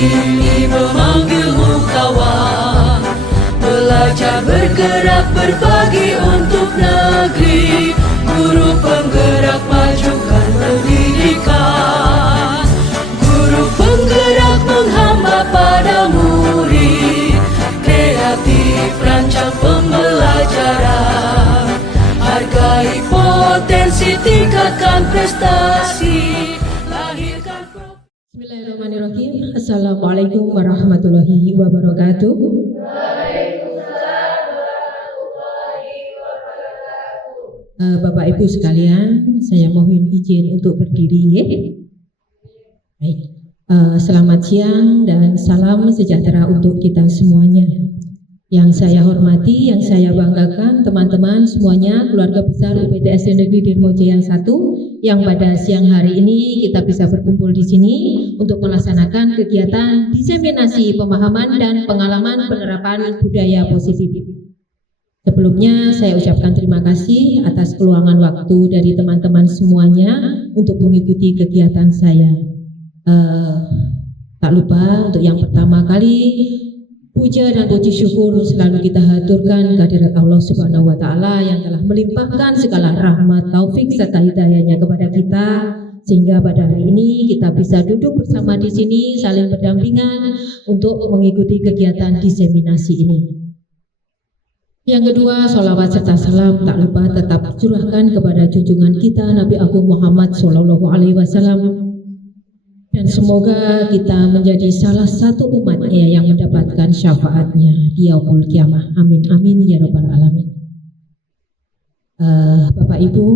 ini memanggilmu kawan. Belajar bergerak berbagi untuk negeri. Guru penggerak majukan pendidikan. Guru penggerak menghamba pada murid. Kreatif rancang pembelajaran. Hargai potensi, tingkatkan prestasi. Lahirkan Bismillahirrahmanirrahim. Assalamualaikum warahmatullahi wabarakatuh. Bapak Ibu sekalian, saya mohon izin untuk berdiri. Baik. Selamat siang dan salam sejahtera untuk kita semuanya. Yang saya hormati, yang saya banggakan teman-teman semuanya, keluarga besar UPTS Negeri Dirmo Jaya 1, yang pada siang hari ini kita bisa berkumpul di sini untuk melaksanakan kegiatan diseminasi pemahaman dan pengalaman penerapan budaya positif. Sebelumnya saya ucapkan terima kasih atas peluangan waktu dari teman-teman semuanya untuk mengikuti kegiatan saya. Tak lupa untuk yang pertama kali, puja dan puji syukur selalu kita haturkan kehadirat Allah Subhanahu wa Ta'ala yang telah melimpahkan segala rahmat, taufik serta hidayahnya kepada kita, sehingga pada hari ini kita bisa duduk bersama di sini saling berdampingan untuk mengikuti kegiatan diseminasi ini. Yang kedua, sholawat serta salam tak lupa tetap curahkan kepada junjungan kita Nabi Agung Muhammad SAW. Dan semoga kita menjadi salah satu umatnya yang mendapatkan syafaatnya di yaumul kiamah. Amin amin ya rabbal alamin. Bapak Ibu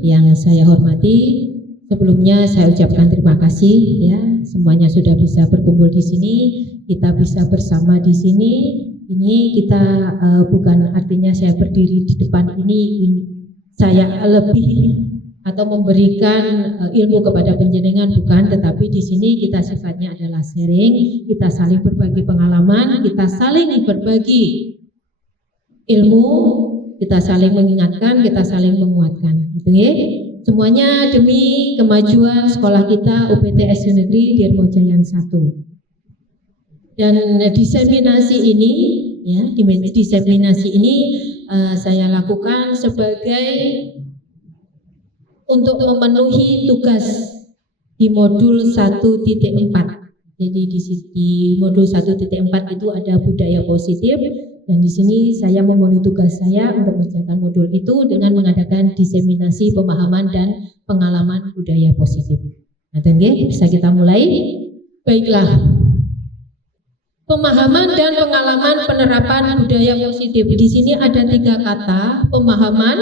yang saya hormati, sebelumnya saya ucapkan terima kasih ya, semuanya sudah bisa berkumpul di sini, kita bisa bersama di sini. Ini kita bukan artinya saya berdiri di depan ini saya lebih atau memberikan ilmu kepada penjenengan, bukan, tetapi di sini kita sifatnya adalah sharing, kita saling berbagi pengalaman, kita saling berbagi ilmu, kita saling mengingatkan, kita saling menguatkan, gitu ya. Semuanya demi kemajuan sekolah kita UPTS Negeri Dirmo Jaya 1. Dan diseminasi ini, ya, diseminasi ini saya lakukan sebagai untuk memenuhi tugas di modul 1.4. Jadi di modul 1.4 itu ada budaya positif, dan di sini saya memenuhi tugas saya untuk mengerjakan modul itu dengan mengadakan diseminasi pemahaman dan pengalaman budaya positif. Nah, bisa kita mulai? Baiklah. Pemahaman dan pengalaman penerapan budaya positif. Di sini ada 3 kata: pemahaman,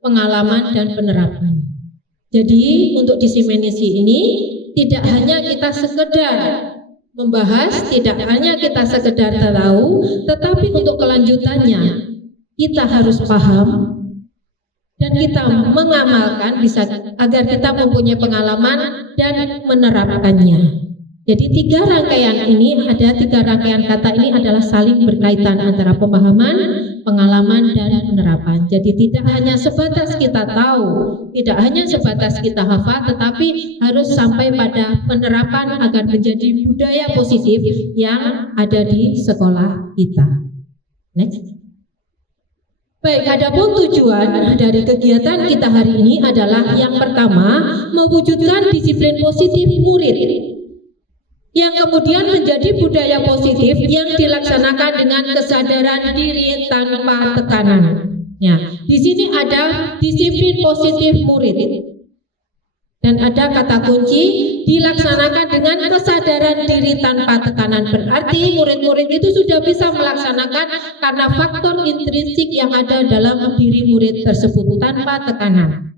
pengalaman, dan penerapan. Jadi untuk diseminasi ini tidak hanya kita sekedar membahas, tidak hanya kita sekedar tahu, tetapi untuk kelanjutannya kita harus paham dan kita mengamalkan bisa agar kita mempunyai pengalaman dan menerapkannya. Jadi 3 rangkaian ini, ada 3 rangkaian kata ini adalah saling berkaitan antara pemahaman, pengalaman, dan penerapan. Jadi tidak hanya sebatas kita tahu, tidak hanya sebatas kita hafal, tetapi harus sampai pada penerapan agar menjadi budaya positif yang ada di sekolah kita. Next. Baik, adapun tujuan dari kegiatan kita hari ini adalah yang pertama, mewujudkan disiplin positif murid, yang kemudian menjadi budaya positif yang dilaksanakan dengan kesadaran diri tanpa tekanan. Ya, di sini ada disiplin positif murid. Dan ada kata kunci, dilaksanakan dengan kesadaran diri tanpa tekanan. Berarti murid-murid itu sudah bisa melaksanakan karena faktor intrinsik yang ada dalam diri murid tersebut tanpa tekanan.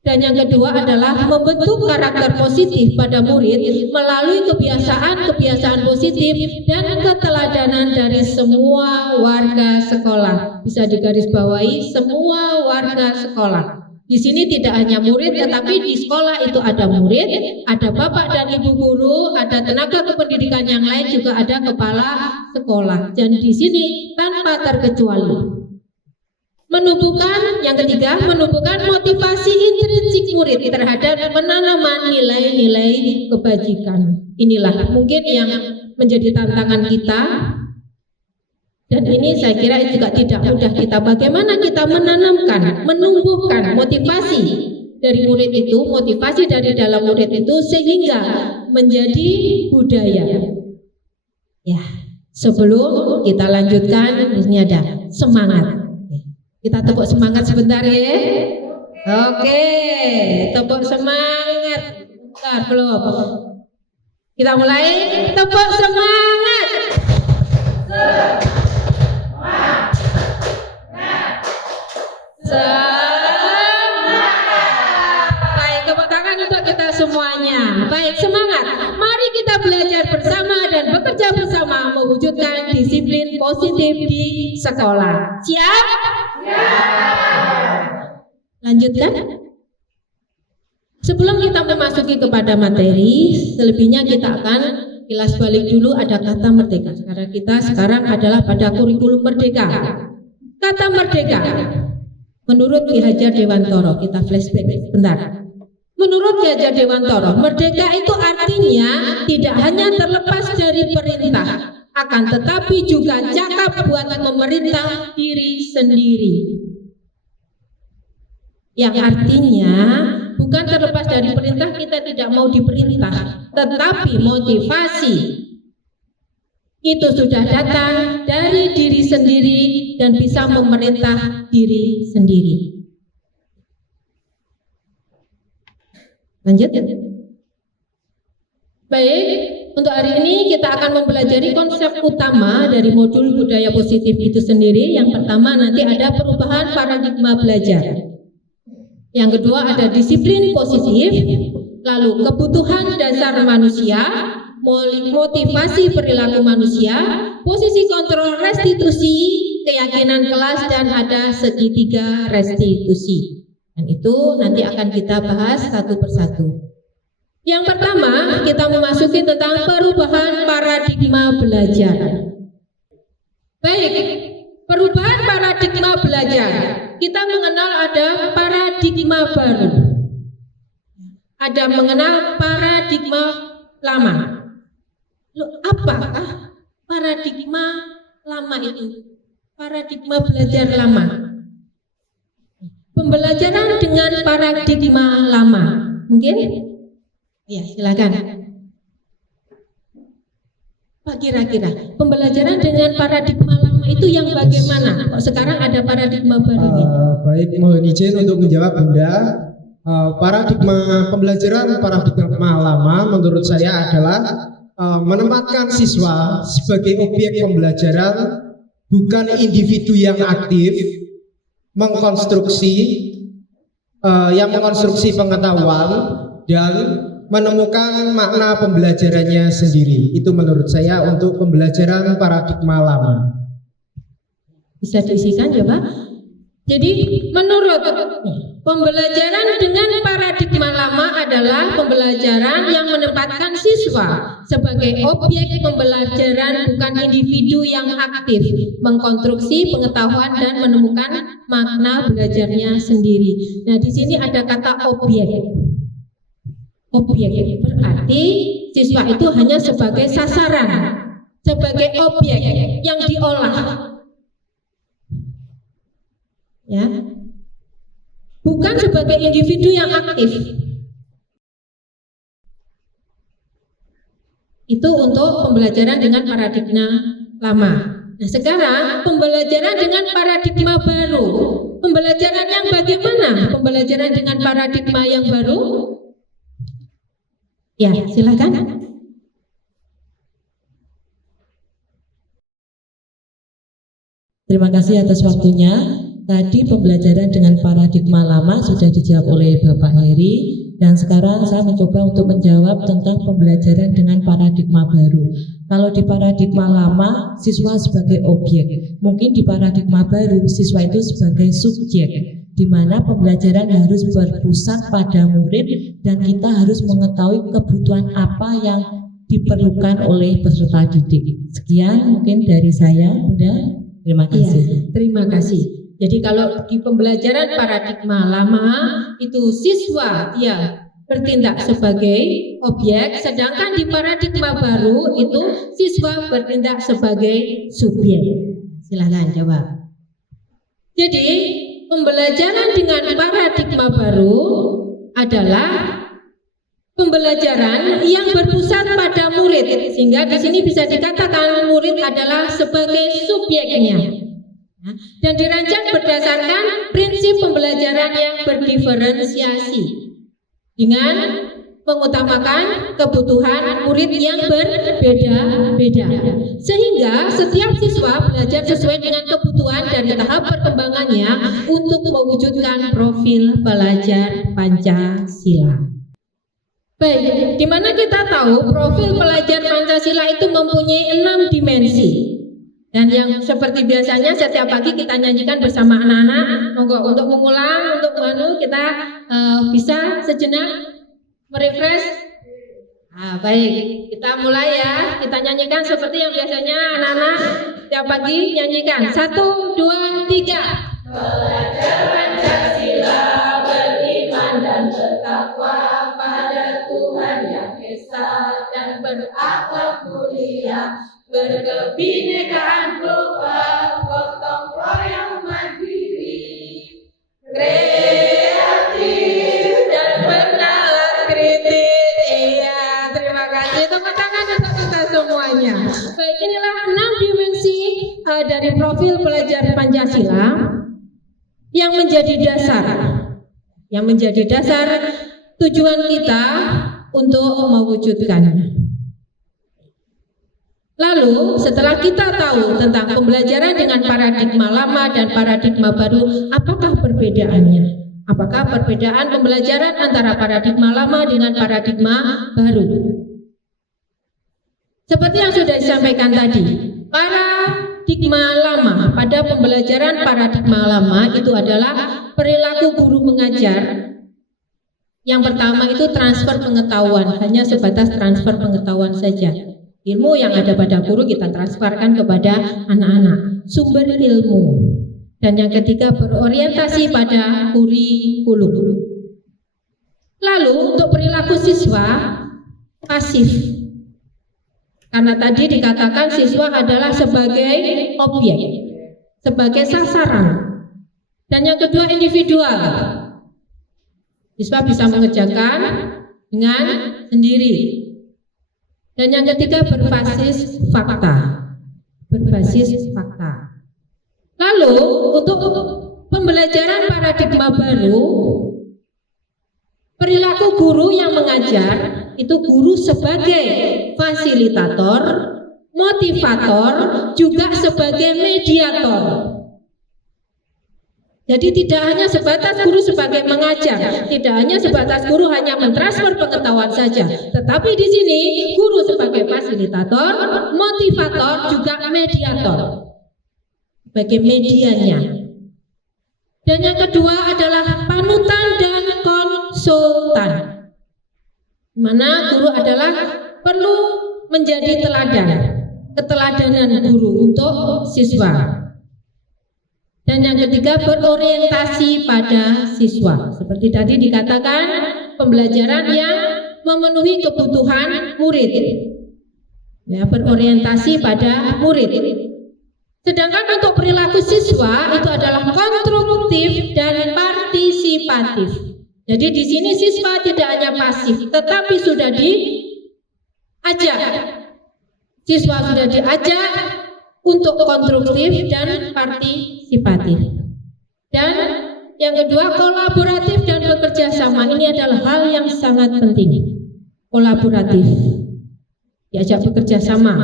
Dan yang kedua adalah membentuk karakter positif pada murid melalui kebiasaan-kebiasaan positif dan keteladanan dari semua warga sekolah. Bisa digarisbawahi, semua warga sekolah. Di sini tidak hanya murid, tetapi di sekolah itu ada murid, ada bapak dan ibu guru, ada tenaga kependidikan yang lain, juga ada kepala sekolah. Dan di sini tanpa terkecuali. Menumbuhkan, yang ketiga, menumbuhkan motivasi intrinsik murid terhadap penanaman nilai-nilai kebajikan. inilah mungkin yang menjadi tantangan kita. Dan ini saya kira juga tidak mudah kita. Bagaimana kita menanamkan, menumbuhkan motivasi dari murid itu, motivasi dari dalam murid itu sehingga menjadi budaya. Ya, sebelum kita lanjutkan, ini ada semangat. Kita tepuk semangat sebentar ya. Oke, tepuk semangat. Bentar, belum. Kita mulai, tepuk semangat. Baik, tepuk tangan untuk kita semuanya. Baik, semangat. Mari kita belajar bersama dan bekerja bersama mewujudkan disiplin positif di sekolah. Siap? Siap. Lanjutkan. Sebelum kita memasuki kepada materi, selebihnya kita akan kilas balik dulu ada kata merdeka. Karena kita sekarang adalah pada kurikulum merdeka. Kata merdeka. Menurut Ki Hajar Dewantoro, kita flashback bentar. Menurut Ki Hajar Dewantoro, merdeka itu artinya tidak hanya terlepas dari perintah, akan tetapi juga cakap buat memerintah diri sendiri. Yang artinya bukan terlepas dari perintah kita tidak mau diperintah, tetapi motivasi itu sudah datang dari diri sendiri dan bisa memerintah diri sendiri. Lanjut. Baik, untuk hari ini kita akan mempelajari konsep utama dari modul budaya positif itu sendiri. Yang pertama nanti ada perubahan paradigma belajar. Yang kedua ada disiplin positif, lalu kebutuhan dasar manusia, motivasi perilaku manusia, posisi kontrol restitusi, keyakinan kelas, dan ada segitiga restitusi. Dan itu nanti akan kita bahas satu persatu. Yang pertama, kita memasuki tentang perubahan paradigma belajar. Baik, perubahan paradigma belajar. Kita mengenal ada paradigma baru. Ada mengenal paradigma lama. Loh, apakah paradigma lama itu? Paradigma belajar lama. Pembelajaran dengan paradigma lama. Mungkin? Ya, silakan. Pak, kira-kira pembelajaran dengan paradigma lama itu yang bagaimana? Kok sekarang ada paradigma baru ini? Baik, mohon izin untuk menjawab Bunda. Paradigma pembelajaran paradigma lama menurut saya adalah menempatkan siswa sebagai objek pembelajaran, bukan individu yang aktif mengkonstruksi pengetahuan dan menemukan makna pembelajarannya sendiri. Itu menurut saya untuk pembelajaran paradigma lama. Bisa diisikan coba. Jadi menurut pembelajaran dengan paradigma lama adalah pembelajaran yang menempatkan siswa sebagai objek pembelajaran, bukan individu yang aktif mengkonstruksi pengetahuan dan menemukan makna belajarnya sendiri. Nah, di sini ada kata objek. Objek berarti siswa itu hanya sebagai sasaran, sebagai objek yang diolah. Ya, bukan sebagai individu yang aktif. Itu untuk pembelajaran dengan paradigma lama. Nah, sekarang pembelajaran dengan paradigma baru. Pembelajaran yang bagaimana? Pembelajaran dengan paradigma yang baru? Ya, silakan. Terima kasih atas waktunya. Tadi pembelajaran dengan paradigma lama sudah dijawab oleh Bapak Heri, dan sekarang saya mencoba untuk menjawab tentang pembelajaran dengan paradigma baru. Kalau di paradigma lama, siswa sebagai objek. Mungkin di paradigma baru, siswa itu sebagai subjek, di mana pembelajaran harus berpusat pada murid dan kita harus mengetahui kebutuhan apa yang diperlukan oleh peserta didik. Sekian mungkin dari saya, Bunda. Terima kasih. Ya, terima kasih. Jadi kalau di pembelajaran paradigma lama itu siswa dia bertindak sebagai objek, sedangkan di paradigma baru itu siswa bertindak sebagai subjek. Silakan jawab. Jadi pembelajaran dengan paradigma baru adalah pembelajaran yang berpusat pada murid, sehingga di sini bisa dikatakan murid adalah sebagai subjeknya, dan dirancang berdasarkan prinsip pembelajaran yang berdiferensiasi dengan mengutamakan kebutuhan murid yang berbeda-beda, sehingga setiap siswa belajar sesuai dengan kebutuhan dari tahap perkembangannya untuk mewujudkan profil pelajar Pancasila. Baik, di mana kita tahu profil pelajar Pancasila itu mempunyai 6 dimensi. Dan yang seperti biasanya setiap pagi kita nyanyikan bersama anak-anak, monggo untuk mengulang, untuk kita bisa sejenak merefresh. Baik, kita mulai ya. Kita nyanyikan seperti yang biasanya anak-anak setiap pagi nyanyikan. 1, 2, 3. Belajar Pancasila, beriman dan bertakwa pada Tuhan yang Esa dan berakhlak mulia, berkebinekaan global, gotong royong mandiri, kreatif dan bernalar kritis. Iya, terima kasih. Tepuk tangan untuk kita semuanya. Baik, inilah 6 dimensi dari profil pelajar Pancasila yang menjadi dasar tujuan kita untuk mewujudkannya. Lalu setelah kita tahu tentang pembelajaran dengan paradigma lama dan paradigma baru, apakah perbedaannya? Apakah perbedaan pembelajaran antara paradigma lama dengan paradigma baru? Seperti yang sudah disampaikan tadi, paradigma lama, pada pembelajaran paradigma lama itu adalah perilaku guru mengajar. Yang pertama itu transfer pengetahuan, hanya sebatas transfer pengetahuan saja. Ilmu yang ada pada guru kita transferkan kepada anak-anak, sumber ilmu. Dan yang ketiga berorientasi pada kurikulum. Lalu untuk perilaku siswa pasif. Karena tadi dikatakan siswa adalah sebagai objek, sebagai sasaran. Dan yang kedua individual. Siswa bisa mengerjakan dengan sendiri. Dan yang ketiga berbasis fakta. Lalu untuk pembelajaran paradigma baru, perilaku guru yang mengajar itu guru sebagai fasilitator, motivator, juga sebagai mediator. Jadi tidak hanya sebatas guru sebagai mengajar, tidak hanya sebatas guru hanya mentransfer pengetahuan saja, tetapi di sini guru sebagai fasilitator, motivator, juga mediator, sebagai medianya. Dan yang kedua adalah panutan dan konsultan, mana guru adalah perlu menjadi teladan, keteladanan guru untuk siswa. Dan yang ketiga berorientasi pada siswa. Seperti tadi dikatakan, pembelajaran yang memenuhi kebutuhan murid. Ya, berorientasi pada murid. Sedangkan untuk perilaku siswa itu adalah konstruktif dan partisipatif. Jadi di sini siswa tidak hanya pasif, tetapi sudah diajak. Siswa sudah diajak untuk konstruktif dan partisipatif. Dan yang kedua kolaboratif dan bekerja sama. Ini adalah hal yang sangat penting. Kolaboratif, diajak bekerja sama,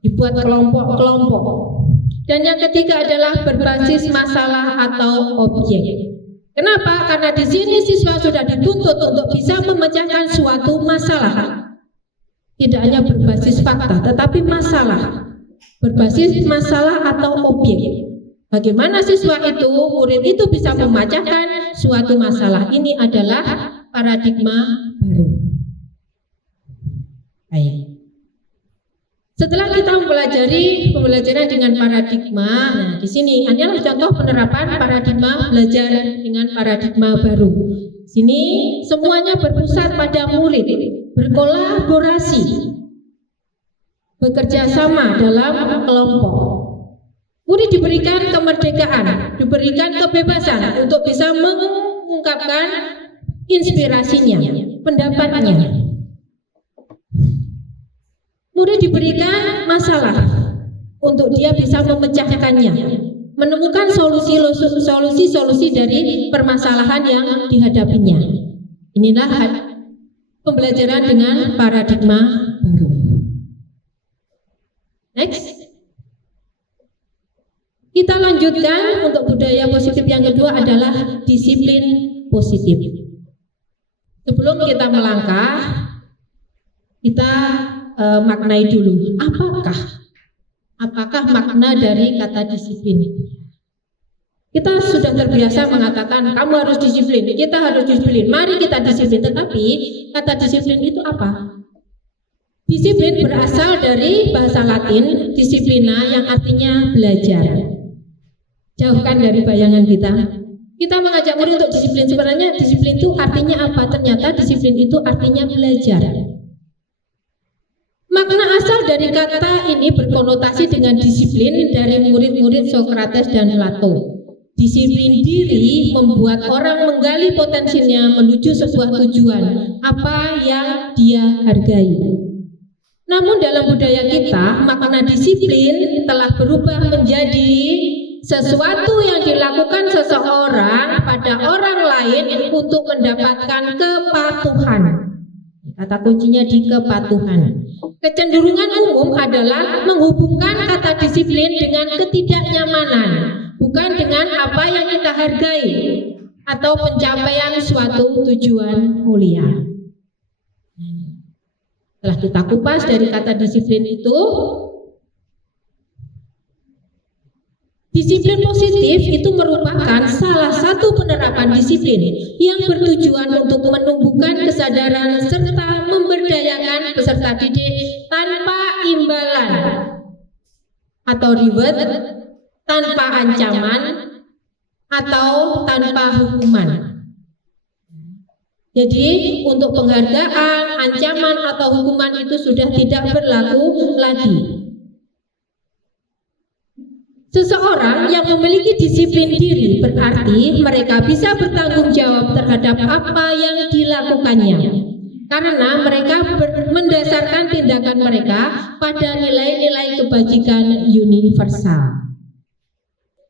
dibuat kelompok-kelompok. Dan yang ketiga adalah berbasis masalah atau objek. Kenapa? Karena di sini siswa sudah dituntut untuk bisa memecahkan suatu masalah. Tidak hanya berbasis fakta, tetapi masalah. Berbasis masalah atau objek. Bagaimana siswa itu, murid itu bisa memecahkan suatu masalah. Ini adalah paradigma baru. Baik. Setelah kita mempelajari pembelajaran dengan paradigma, nah di sini adalah contoh penerapan paradigma belajar dengan paradigma baru. Sini semuanya berpusat pada murid, berkolaborasi, bekerja sama dalam kelompok. Murid diberikan kemerdekaan, diberikan kebebasan untuk bisa mengungkapkan inspirasinya, pendapatnya. Murid diberikan masalah untuk dia bisa memecahkannya, menemukan solusi dari permasalahan yang dihadapinya. Inilah pembelajaran dengan paradigma baru. Next. Kita lanjutkan untuk budaya positif yang kedua adalah disiplin positif. Sebelum kita melangkah, kita maknai dulu apakah makna dari kata disiplin. Kita sudah terbiasa mengatakan kamu harus disiplin, kita harus disiplin, mari kita disiplin. Tetapi kata disiplin itu apa? Disiplin berasal dari bahasa Latin disiplina yang artinya belajar. Jauhkan dari bayangan kita. Kita mengajak murid untuk disiplin. Sebenarnya disiplin itu artinya apa? Ternyata disiplin itu artinya belajar. Makna asal dari kata ini berkonotasi dengan disiplin dari murid-murid Sokrates dan Plato. Disiplin diri membuat orang menggali potensinya menuju sebuah tujuan, apa yang dia hargai. Namun dalam budaya kita, makna disiplin telah berubah menjadi sesuatu yang dilakukan seseorang pada orang lain untuk mendapatkan kepatuhan. Kata kuncinya di kepatuhan. Kecenderungan umum adalah menghubungkan kata disiplin dengan ketidaknyamanan, bukan dengan apa yang kita hargai atau pencapaian suatu tujuan mulia. Setelah kita kupas dari kata disiplin itu, disiplin positif itu merupakan salah satu penerapan disiplin yang bertujuan untuk menumbuhkan kesadaran serta memberdayakan peserta didik tanpa imbalan atau reward, tanpa ancaman atau tanpa hukuman. Jadi untuk penghargaan, ancaman atau hukuman itu sudah tidak berlaku lagi. Seseorang yang memiliki disiplin diri berarti mereka bisa bertanggung jawab terhadap apa yang dilakukannya, karena mereka mendasarkan tindakan mereka pada nilai-nilai kebajikan universal.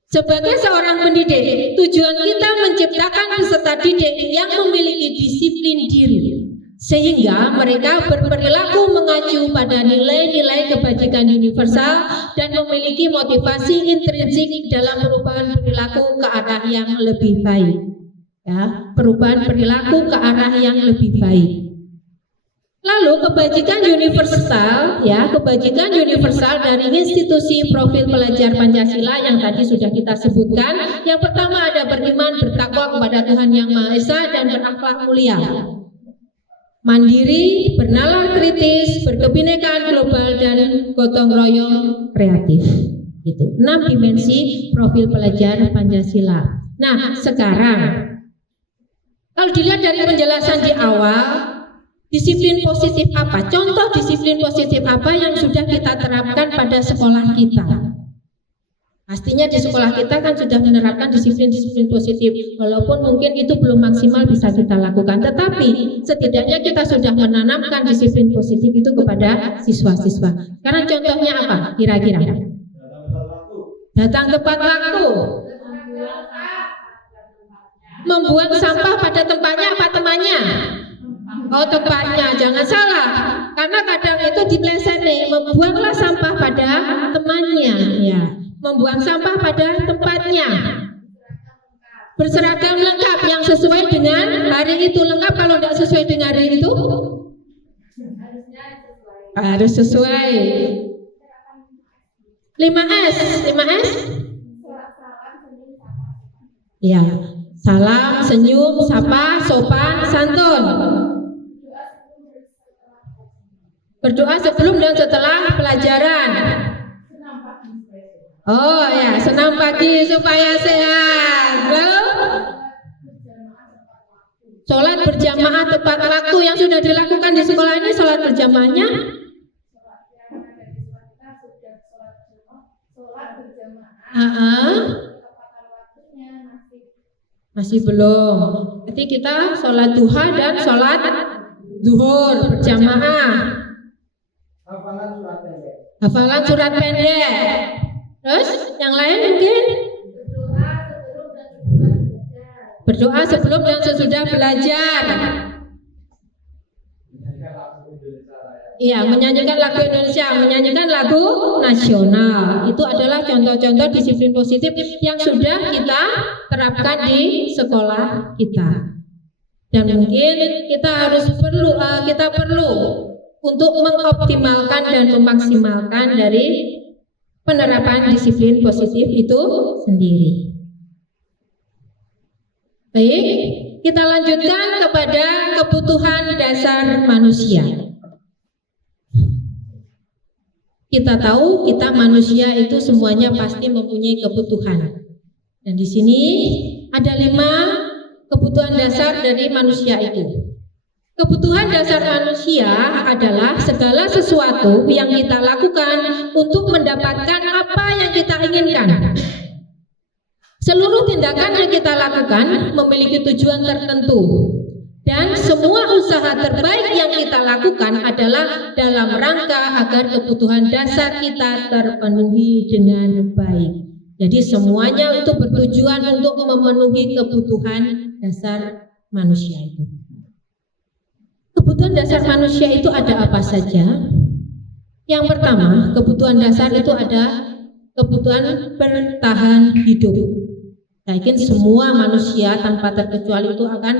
Sebagai seorang pendidik, tujuan kita menciptakan peserta didik yang memiliki disiplin diri, sehingga mereka berperilaku mengacu pada nilai-nilai kebajikan universal dan memiliki motivasi intrinsik dalam perubahan perilaku ke arah yang lebih baik. Ya, perubahan perilaku ke arah yang lebih baik. Lalu kebajikan universal, ya, kebajikan universal dari institusi profil pelajar Pancasila yang tadi sudah kita sebutkan. Yang pertama ada beriman, bertakwa kepada Tuhan Yang Maha Esa dan berakhlak mulia. Mandiri, bernalar kritis, berkebinekaan global dan gotong royong kreatif. Itu 6 dimensi profil pelajar Pancasila. Nah, sekarang kalau dilihat dari penjelasan di awal, disiplin positif apa? Contoh disiplin positif apa yang sudah kita terapkan pada sekolah kita? Pastinya di sekolah kita kan sudah menerapkan disiplin-disiplin positif, walaupun mungkin itu belum maksimal bisa kita lakukan, tetapi setidaknya kita sudah menanamkan disiplin positif itu kepada siswa-siswa. Sekarang contohnya apa? Kira-kira? Datang tepat waktu. Membuang sampah pada tempatnya apa temannya? Oh, tempatnya, jangan salah. Karena kadang itu dipleset nih, membuanglah sampah pada temannya, ya. Membuang sampah pada tempatnya. Berseragam lengkap yang sesuai dengan hari itu. Lengkap kalau tidak sesuai dengan hari itu? Harus sesuai. 5S, 5S? Ya, salam, senyum, sapa, sopan, santun. Berdoa sebelum dan setelah pelajaran. Oh ya, senam pagi supaya sehat. Lalu sholat berjamaah tepat waktu yang sudah dilakukan di sekolah ini, sholat berjamaahnya masih belum. Jadi kita sholat duha dan sholat zuhur berjamaah. Hafalan surat pendek. Terus yang lain mungkin berdoa sebelum dan sesudah belajar. Iya, menyanyikan lagu Indonesia, menyanyikan lagu nasional. Itu adalah contoh-contoh disiplin positif yang sudah kita terapkan di sekolah kita. Dan mungkin kita perlu untuk mengoptimalkan dan memaksimalkan dari penerapan disiplin positif itu sendiri. Baik, kita lanjutkan kepada kebutuhan dasar manusia. Kita tahu kita manusia itu semuanya pasti mempunyai kebutuhan. Dan di sini ada 5 kebutuhan dasar dari manusia itu. Kebutuhan dasar manusia adalah segala sesuatu yang kita lakukan untuk mendapatkan apa yang kita inginkan. Seluruh tindakan yang kita lakukan memiliki tujuan tertentu. Dan semua usaha terbaik yang kita lakukan adalah dalam rangka agar kebutuhan dasar kita terpenuhi dengan baik. Jadi semuanya itu bertujuan untuk memenuhi kebutuhan dasar manusia itu. Kebutuhan dasar manusia itu ada apa saja? Yang pertama, kebutuhan dasar itu ada kebutuhan bertahan hidup. Saya yakin semua manusia tanpa terkecuali itu akan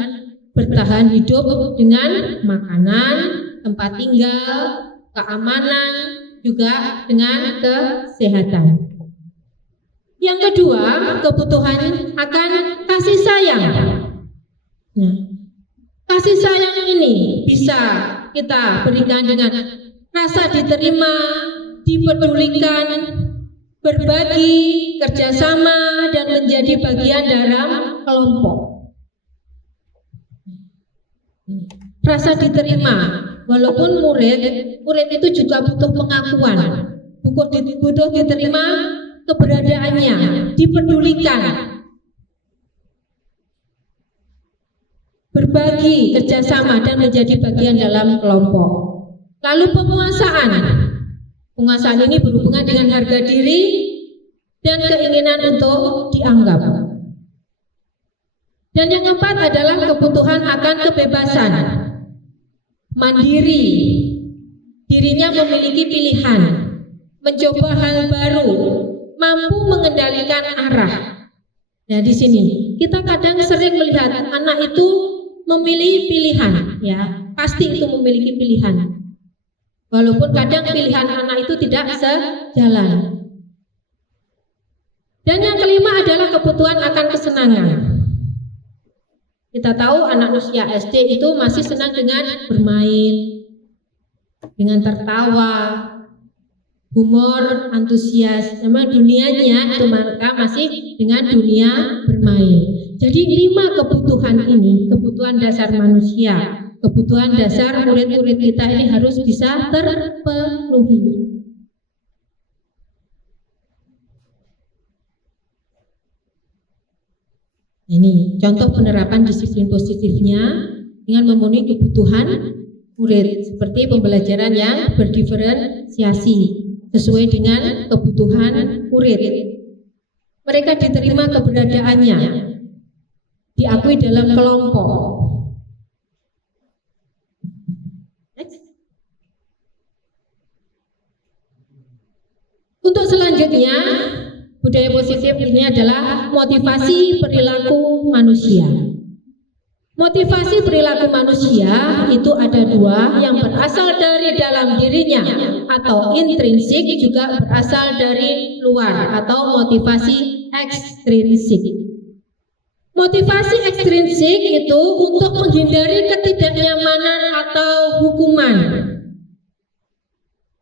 bertahan hidup dengan makanan, tempat tinggal, keamanan, juga dengan kesehatan. Yang kedua, kebutuhan akan kasih sayang. Nah, kasih sayang ini bisa kita berikan dengan rasa diterima, dipedulikan, berbagi, kerjasama, dan menjadi bagian dalam kelompok. Rasa diterima, walaupun murid itu juga butuh pengakuan, butuh diterima keberadaannya, dipedulikan, berbagi, kerjasama, dan menjadi bagian dalam kelompok. Lalu penguasaan ini berhubungan dengan harga diri dan keinginan untuk dianggap. Dan yang keempat adalah kebutuhan akan kebebasan, mandiri, dirinya memiliki pilihan, mencoba hal baru, mampu mengendalikan arah. Nah, di sini kita kadang sering melihat anak itu memilih pilihan, ya, pasti itu memiliki pilihan. Walaupun kadang pilihan anak itu tidak sejalan. Dan yang kelima adalah kebutuhan akan kesenangan. Kita tahu anak usia SD itu masih senang dengan bermain, dengan tertawa, humor, antusias. Memang dunianya itu mereka masih dengan dunia bermain. Jadi 5 kebutuhan ini, kebutuhan dasar manusia, kebutuhan dasar murid-murid kita ini harus bisa terpenuhi. Ini contoh penerapan disiplin positifnya dengan memenuhi kebutuhan murid, seperti pembelajaran yang berdiferensiasi sesuai dengan kebutuhan murid. Mereka diterima keberadaannya, diakui dalam kelompok. Untuk selanjutnya, budaya positif ini adalah motivasi perilaku manusia. Motivasi perilaku manusia itu ada 2, yang berasal dari dalam dirinya atau intrinsik, juga berasal dari luar atau motivasi ekstrinsik. Motivasi ekstrinsik itu untuk menghindari ketidaknyamanan atau hukuman.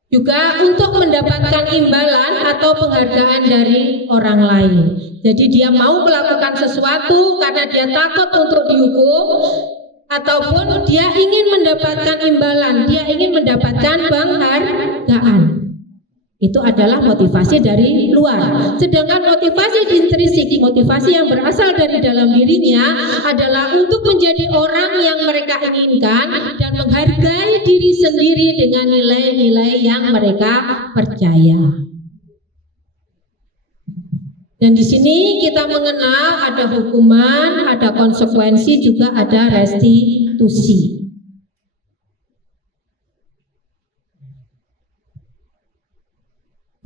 juga untuk mendapatkan imbalan atau penghargaan dari orang lain. Jadi dia mau melakukan sesuatu karena dia takut untuk dihukum, ataupun dia ingin mendapatkan imbalan, dia ingin mendapatkan penghargaan. Itu adalah motivasi dari luar. Sedangkan motivasi intrinsik, motivasi yang berasal dari dalam dirinya adalah untuk menjadi orang yang mereka inginkan dan menghargai diri sendiri dengan nilai-nilai yang mereka percaya. Dan di sini kita mengenal ada hukuman, ada konsekuensi, juga ada restitusi.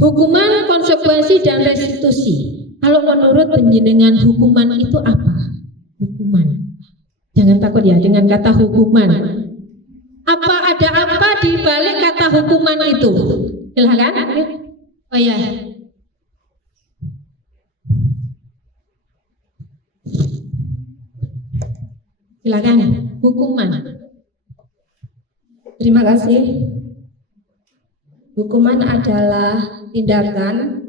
Hukuman, konsekuensi, dan restitusi. Kalau menurut penjenengan hukuman itu apa? Hukuman. Jangan takut ya dengan kata hukuman. Apa ada apa di balik kata hukuman itu? Silakan. Oh ya. Silakan. Hukuman. Terima kasih. Hukuman adalah tindakan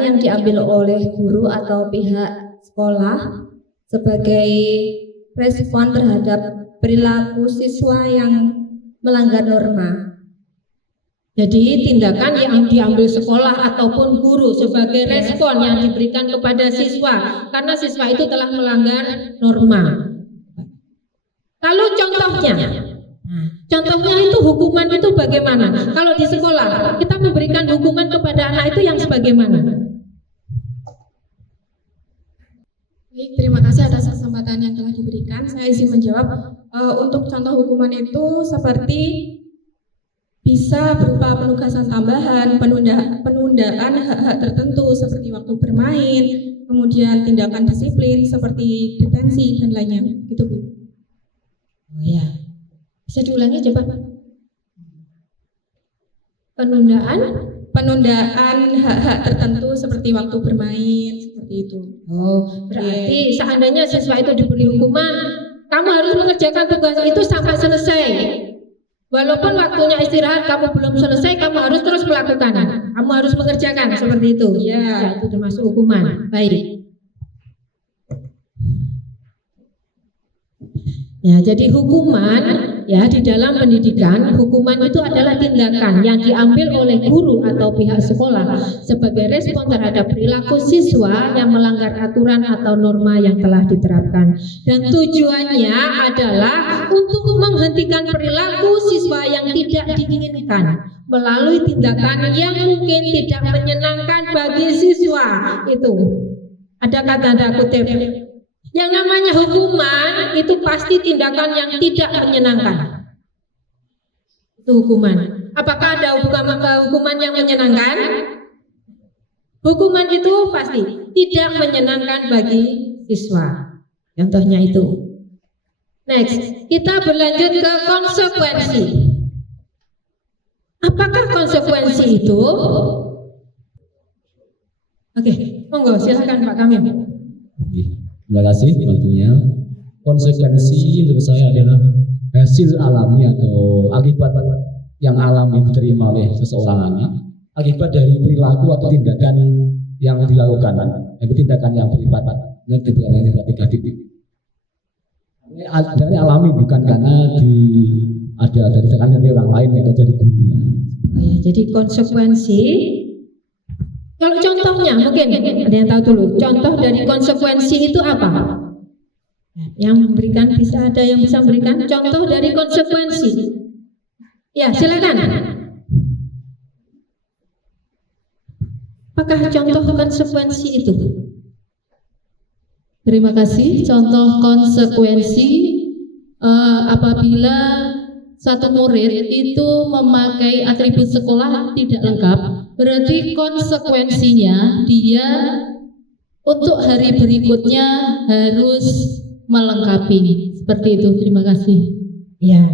yang diambil oleh guru atau pihak sekolah sebagai respon terhadap perilaku siswa yang melanggar norma. Jadi tindakan yang diambil sekolah ataupun guru sebagai respon yang diberikan kepada siswa karena siswa itu telah melanggar norma. Kalau contohnya itu hukuman itu bagaimana? Kalau di sekolah kita memberikan hukuman kepada anak itu yang sebagaimana? Baik, terima kasih atas kesempatan yang telah diberikan. Saya izin menjawab. Untuk contoh hukuman itu seperti bisa berupa penugasan tambahan, penundaan hak-hak tertentu seperti waktu bermain, kemudian tindakan disiplin seperti detensi dan lainnya. Gitu, Bu. Oh ya, bisa diulangi coba. Penundaan hak-hak tertentu seperti waktu bermain, seperti itu. Oh, berarti seandainya siswa itu diberi hukuman, kamu harus mengerjakan tugas itu sampai selesai. Walaupun waktunya istirahat kamu belum selesai, kamu harus terus melakukan. Kamu harus mengerjakan seperti itu. Ya, itu termasuk hukuman. Baik. Ya, jadi hukuman ya di dalam pendidikan, hukuman itu adalah tindakan yang diambil oleh guru atau pihak sekolah sebagai respon terhadap perilaku siswa yang melanggar aturan atau norma yang telah diterapkan. Dan tujuannya adalah untuk menghentikan perilaku siswa yang tidak diinginkan melalui tindakan yang mungkin tidak menyenangkan bagi siswa. Itu ada kata kutip. Yang namanya hukuman itu pasti tindakan yang tidak menyenangkan. Itu hukuman. Apakah ada hukuman yang menyenangkan? Hukuman itu pasti tidak menyenangkan bagi siswa. Contohnya itu. Next, kita berlanjut ke konsekuensi. Apakah konsekuensi itu? Oke, monggo silakan Pak Kamil. Terima kasih waktunya. Konsekuensi menurut saya adalah hasil alami atau akibat yang alami diterima oleh seseorang anak akibat dari perilaku atau tindakan yang dilakukan, yaitu tindakan yang bersifat negatif. Dari alami bukan karena ada dari tekanan dari orang lain atau dari dunia. Oh ya, jadi konsekuensi. Kalau contohnya mungkin ada yang tahu dulu. Contoh dari konsekuensi itu apa? Yang memberikan bisa ada yang bisa memberikan contoh dari konsekuensi. Ya, silakan. Apakah contoh konsekuensi itu? Terima kasih. Contoh konsekuensi apabila satu murid itu memakai atribut sekolah tidak lengkap, berarti konsekuensinya dia untuk hari berikutnya harus melengkapi. Seperti itu. Terima kasih. Ya.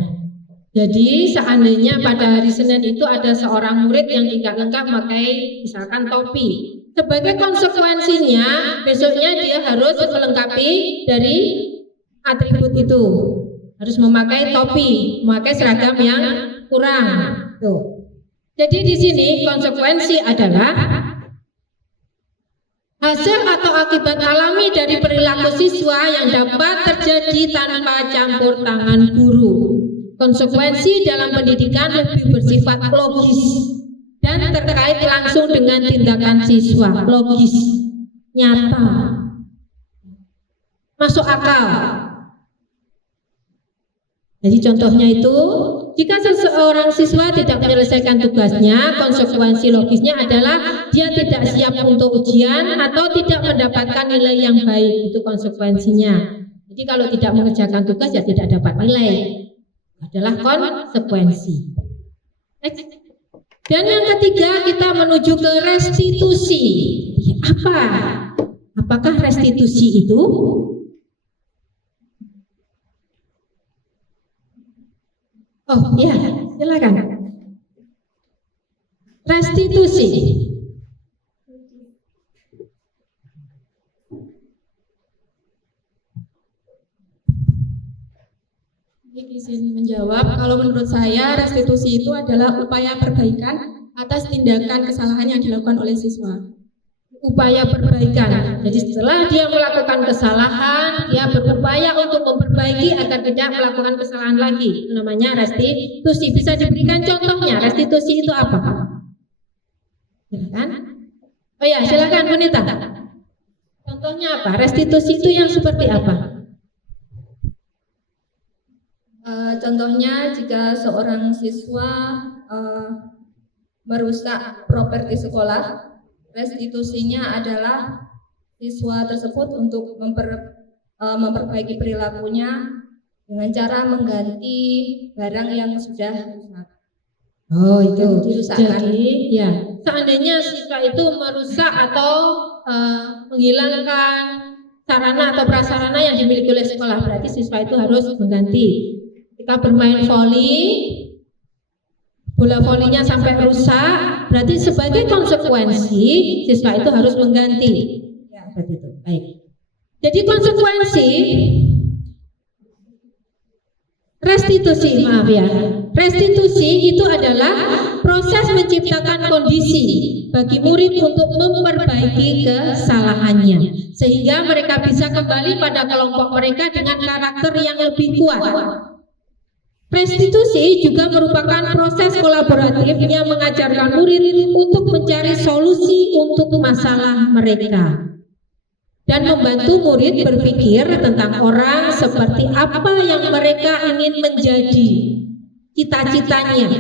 Jadi seandainya pada hari Senin itu ada seorang murid yang tidak lengkap memakai misalkan topi, sebagai konsekuensinya besoknya dia harus melengkapi dari atribut itu, harus memakai topi, memakai seragam yang kurang. Tuh. Jadi di sini konsekuensi adalah hasil atau akibat alami dari perilaku siswa yang dapat terjadi tanpa campur tangan guru. Konsekuensi dalam pendidikan lebih bersifat logis dan terkait langsung dengan tindakan siswa, logis, nyata, masuk akal. Jadi contohnya itu, jika seseorang siswa tidak menyelesaikan tugasnya, konsekuensi logisnya adalah dia tidak siap untuk ujian atau tidak mendapatkan nilai yang baik. Itu konsekuensinya. Jadi kalau tidak mengerjakan tugas ya tidak dapat nilai. Adalah konsekuensi. Next. Dan yang ketiga kita menuju ke restitusi. Apa? Apakah restitusi itu? Oh ya, silakan. Restitusi. Izin menjawab, kalau menurut saya restitusi itu adalah upaya perbaikan atas tindakan kesalahan yang dilakukan oleh siswa. Upaya perbaikan. Jadi setelah dia melakukan kesalahan, dia berupaya untuk memperbaiki agar tidak melakukan kesalahan lagi. Itu namanya restitusi. Bisa diberikan contohnya, restitusi itu apa? Silakan. Oh ya, silakan Bonita. Contohnya apa? Restitusi itu yang seperti apa? Contohnya jika seorang siswa merusak properti sekolah, restitusinya adalah siswa tersebut untuk memperbaiki perilakunya dengan cara mengganti barang yang sudah rusak. Oh itu. Dirusakkan. Jadi ya, seandainya siswa itu merusak atau menghilangkan sarana atau prasarana yang dimiliki oleh sekolah, berarti siswa itu harus mengganti. Kita bermain voli, bola volinya sampai rusak, berarti sebagai konsekuensi siswa itu harus mengganti. Ya, seperti itu. Baik. Jadi konsekuensi restitusi, maaf ya. Restitusi itu adalah proses menciptakan kondisi bagi murid untuk memperbaiki kesalahannya sehingga mereka bisa kembali pada kelompok mereka dengan karakter yang lebih kuat. Restitusi juga merupakan proses kolaboratif yang mengajarkan murid untuk mencari solusi untuk masalah mereka dan membantu murid berpikir tentang orang seperti apa yang mereka ingin menjadi, cita-citanya,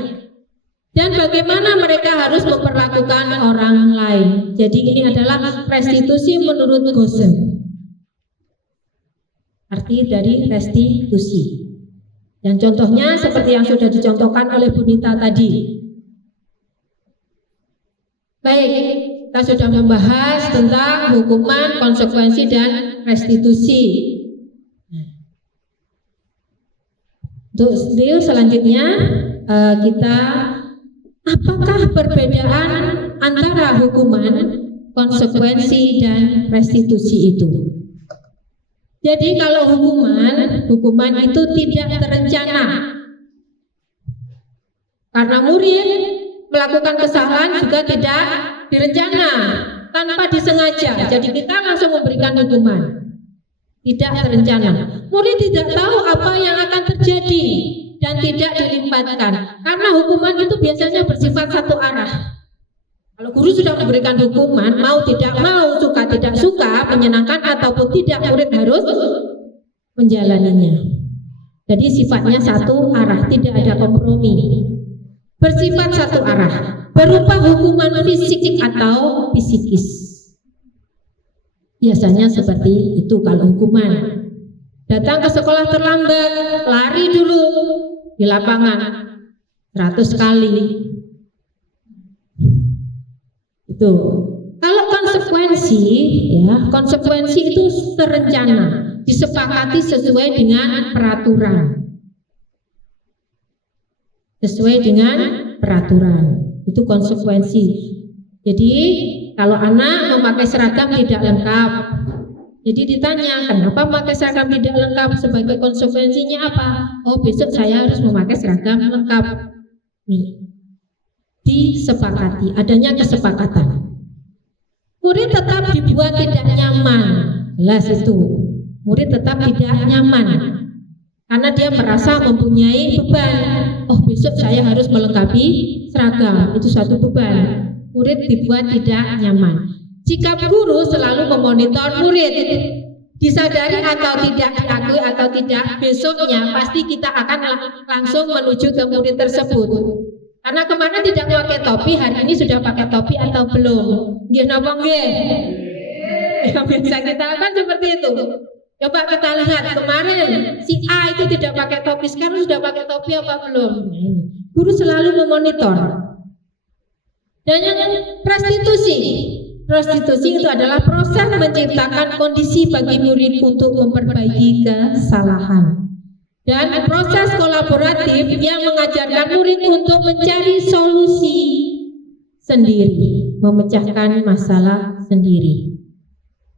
dan bagaimana mereka harus memperlakukan orang lain. Jadi ini adalah restitusi menurut Gosen. Arti dari restitusi. Dan contohnya seperti yang sudah dicontohkan oleh Bunita tadi. Baik, kita sudah membahas tentang hukuman, konsekuensi, dan restitusi. Untuk video selanjutnya kita, apakah perbedaan antara hukuman, konsekuensi, dan restitusi itu? Jadi kalau hukuman itu tidak terencana. Karena murid melakukan kesalahan juga tidak direncana, tanpa disengaja. Jadi kita langsung memberikan hukuman. Tidak terencana. Murid tidak tahu apa yang akan terjadi dan tidak dilibatkan. Karena hukuman itu biasanya bersifat satu arah. Kalau guru sudah memberikan hukuman, mau tidak mau, suka tidak suka, menyenangkan ataupun tidak, murid harus menjalaninya. Jadi sifatnya satu arah, tidak ada kompromi. Bersifat satu arah, berupa hukuman fisik atau psikis. Biasanya seperti itu kalau hukuman. Datang ke sekolah terlambat, lari dulu di lapangan 100 kali. Itu. Kalau konsekuensi, ya, konsekuensi itu terencana, disepakati sesuai dengan peraturan. Sesuai dengan peraturan. Itu konsekuensi. Jadi, kalau anak memakai seragam tidak lengkap, jadi ditanya, kenapa memakai seragam tidak lengkap? Sebagai konsekuensinya apa? Oh, besok saya harus memakai seragam lengkap. Nih. disepakati, adanya kesepakatan. Murid tetap dibuat tidak nyaman, jelas itu. Murid tetap tidak nyaman karena dia merasa mempunyai beban. Oh, besok saya harus melengkapi seragam, itu suatu beban. Murid dibuat tidak nyaman. Sikap guru selalu memonitor murid. Disadari atau tidak, diakui atau tidak, besoknya pasti kita akan langsung menuju ke murid tersebut. Karena kemarin tidak pakai topi, hari ini sudah pakai topi atau belum? Nggih napa nggih? Yang biasa kita lakukan seperti itu. Coba kita lihat kemarin si A itu tidak pakai topi, sekarang sudah pakai topi apa belum? Guru selalu memonitor. Dan yang prostitusi. Prostitusi itu adalah proses menciptakan kondisi bagi murid untuk memperbaiki kesalahan. Dan proses kolaboratif yang mengajarkan murid untuk mencari solusi sendiri, memecahkan masalah sendiri.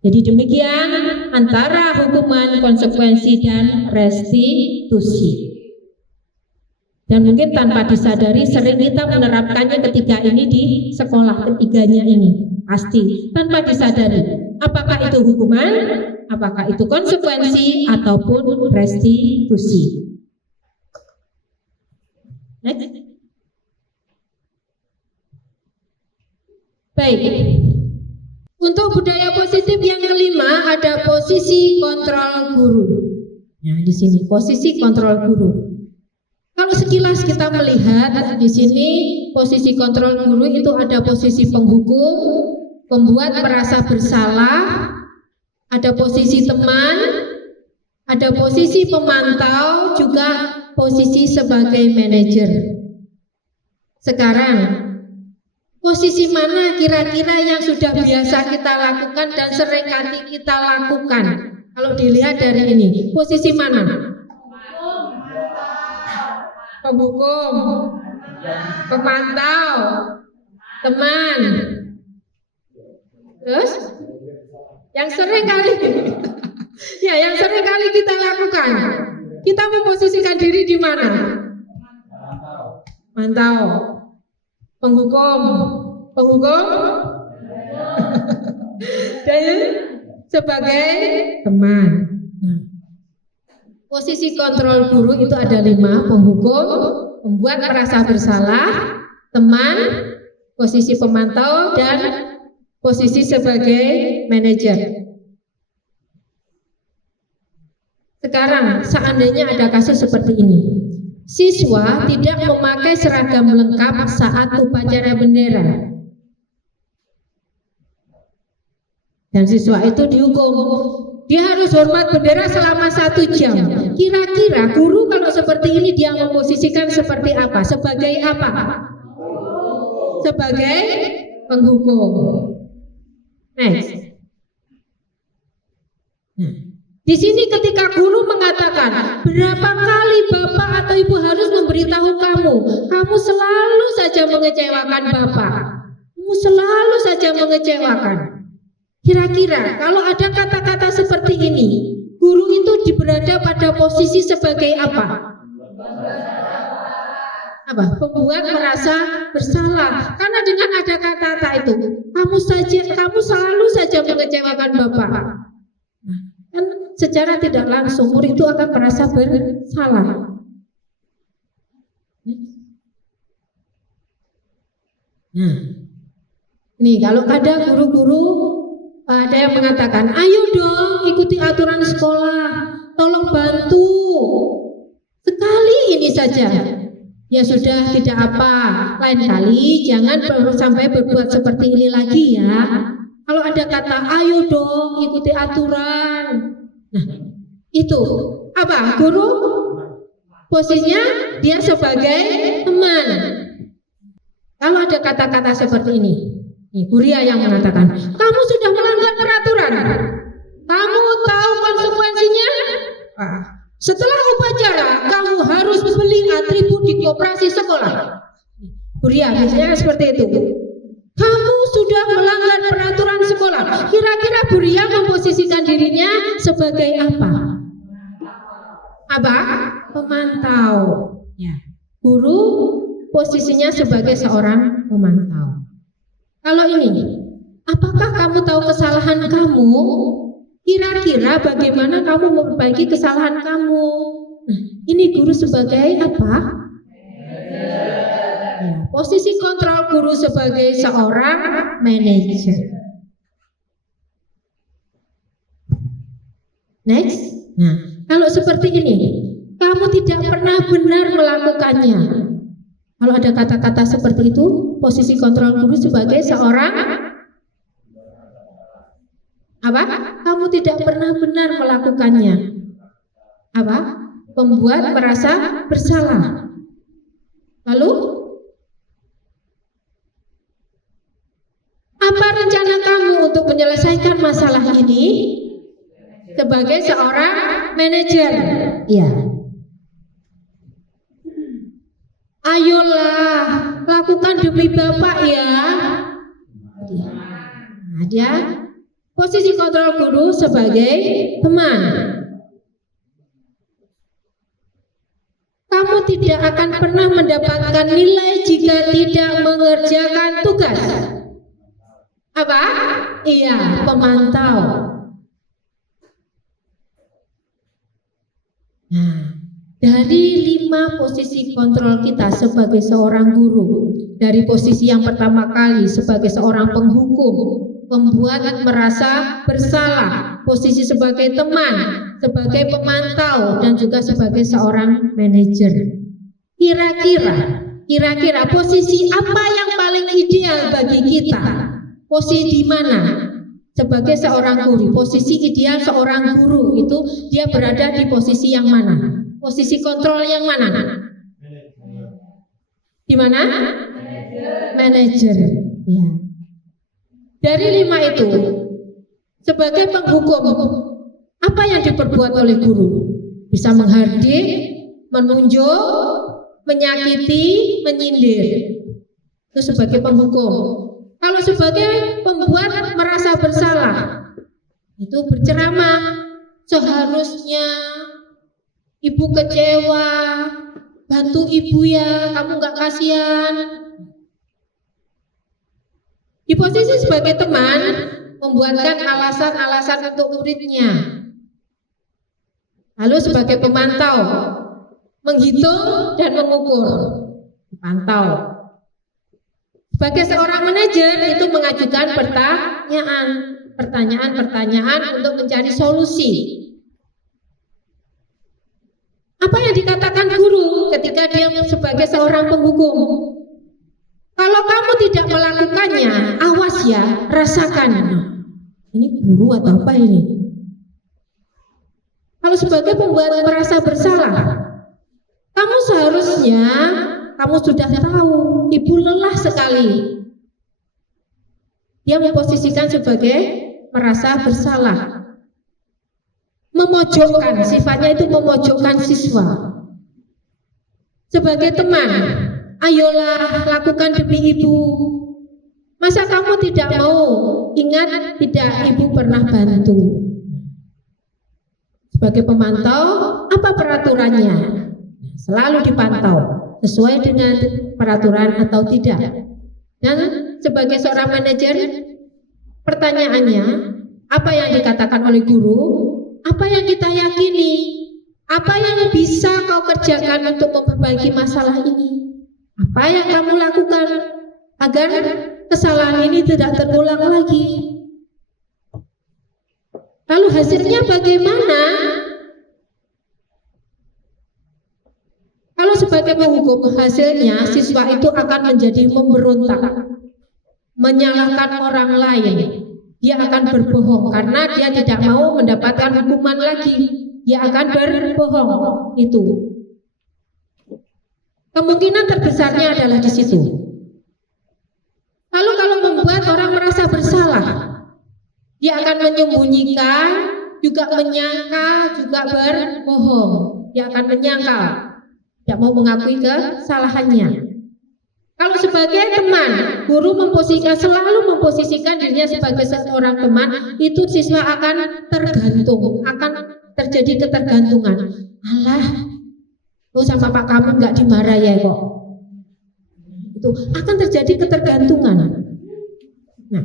Jadi demikian antara hukuman, konsekuensi, dan restitusi. Dan mungkin tanpa disadari sering kita menerapkannya ketika ini di sekolah, ketiganya ini. Pasti tanpa disadari apakah itu hukuman, apakah itu konsekuensi ataupun restitusi. Next. Baik. Untuk budaya positif yang kelima ada posisi kontrol guru. Nah, di sini posisi kontrol guru. Kalau sekilas kita melihat di sini posisi kontrol guru itu ada posisi penghukum, pembuat merasa bersalah, ada posisi teman, ada posisi pemantau, juga posisi sebagai manajer. Sekarang, posisi mana kira-kira yang sudah biasa kita lakukan dan sering kali kita lakukan? Kalau dilihat dari ini, posisi mana? Penghukum, pemantau, teman. Terus yang sering kali ya yang sering kali kita lakukan, kita memposisikan diri di mana? Mantau, penghukum dan sebagai teman. Nah, posisi kontrol guru itu ada 5, penghukum, pembuat merasa bersalah, teman, posisi pemantau, dan posisi sebagai manajer. Sekarang seandainya ada kasus seperti ini, siswa tidak memakai seragam lengkap saat upacara bendera, dan siswa itu dihukum. Dia harus hormat bendera selama 1 jam. Kira-kira guru kalau seperti ini dia memposisikan seperti apa? Sebagai apa? Sebagai penghukum. Next. Nah, di sini ketika guru mengatakan, berapa kali bapak atau ibu harus memberitahu kamu, kamu selalu saja mengecewakan bapak, kamu selalu saja mengecewakan. Kira-kira kalau ada kata-kata seperti ini, guru itu berada pada posisi sebagai apa? Apa? Pembuat merasa bersalah. Karena dengan ada kata-kata itu, kamu selalu saja mengecewakan bapak. Kan secara tidak langsung murid itu akan merasa bersalah. Nah, nih kalau ada guru-guru ada yang mengatakan, ayo dong ikuti aturan sekolah, tolong bantu sekali ini saja. Ya sudah, tidak apa, lain kali jangan sampai berbuat seperti ini lagi ya. Kalau ada kata ayo dong ikuti aturan, nah itu apa? Guru posisinya dia sebagai teman. Kalau ada kata-kata seperti ini, Buria yang mengatakan, kamu sudah melanggar peraturan, kamu tahu konsekuensinya? Setelah upacara, kamu harus beli atribut di koperasi sekolah. Buria biasanya seperti itu. Kamu sudah melanggar peraturan sekolah. Kira-kira Buria memposisikan dirinya sebagai apa? Apa? Pemantau. Ya. Guru posisinya sebagai seorang pemantau. Kalau ini, apakah kamu tahu kesalahan kamu? Kira-kira bagaimana kamu memperbaiki kesalahan kamu? Nah, ini guru sebagai apa? Ya, posisi kontrol guru sebagai seorang manajer. Next. Nah, kalau seperti ini, kamu tidak pernah benar melakukannya. Kalau ada kata-kata seperti itu, posisi kontrol guru sebagai seorang apa? Kamu tidak pernah benar melakukannya. Apa? Membuat merasa bersalah. Lalu, apa rencana kamu untuk menyelesaikan masalah ini? Sebagai seorang manajer, ya. Ayolah, lakukan demi Bapak ya. Nah, dia posisi kontrol guru sebagai teman. Kamu tidak akan pernah mendapatkan nilai jika tidak mengerjakan tugas. Apa? Iya, pemantau. Nah, dari 5 posisi kontrol kita sebagai seorang guru, dari posisi yang pertama kali sebagai seorang penghukum, membuat merasa bersalah, posisi sebagai teman, sebagai pemantau, dan juga sebagai seorang manajer. Kira-kira posisi apa yang paling ideal bagi kita? Posisi di mana? Sebagai seorang guru, posisi ideal seorang guru itu dia berada di posisi yang mana? Posisi kontrol yang mana? Di mana? Manajer. Ya. Dari 5 itu, sebagai penghukum, apa yang diperbuat oleh guru? Bisa menghardik, menunjuk, menyakiti, menyindir. Itu sebagai penghukum. Kalau sebagai pembuat merasa bersalah, itu berceramah, seharusnya ibu kecewa, bantu ibu ya, kamu gak kasihan. Di posisi sebagai teman, membuatkan alasan-alasan untuk muridnya. Lalu sebagai pemantau, menghitung dan mengukur, pantau. Sebagai seorang manajer itu mengajukan pertanyaan untuk mencari solusi. Apa yang dikatakan guru ketika dia sebagai seorang penghukum? Kalau kamu tidak melakukannya, awas ya, rasakan. Ini guru atau apa ini? Kalau sebagai pembuat merasa bersalah, kamu seharusnya kamu sudah tahu, ibu lelah sekali. Dia memposisikan sebagai merasa bersalah. Memojokkan, sifatnya itu memojokkan siswa. Sebagai teman, ayolah lakukan demi ibu. Masa kamu tidak mau? Ingat, tidak, ibu pernah bantu. Sebagai pemantau, apa peraturannya? Selalu dipantau sesuai dengan peraturan atau tidak. Dan sebagai seorang manajer, pertanyaannya, apa yang dikatakan oleh guru, apa yang kita yakini, apa yang bisa kau kerjakan untuk memperbaiki masalah ini, apa yang kamu lakukan agar kesalahan ini tidak terulang lagi. Lalu hasilnya bagaimana? Kalau sebagai penghukum, hasilnya siswa itu akan menjadi memberontak, menyalahkan orang lain. Dia akan berbohong karena dia tidak mau mendapatkan hukuman lagi. Dia akan berbohong. Itu kemungkinan terbesarnya adalah di situ. Lalu kalau membuat orang merasa bersalah, dia akan menyembunyikan, juga menyangka, juga berbohong. Dia akan menyangkal, tidak mau mengakui kesalahannya. Kalau sebagai teman, guru selalu memposisikan dirinya sebagai seorang teman, itu siswa akan tergantung, akan terjadi ketergantungan. Alah, sama Pak kamu nggak dimarah ya kok. itu akan terjadi ketergantungan. Nah,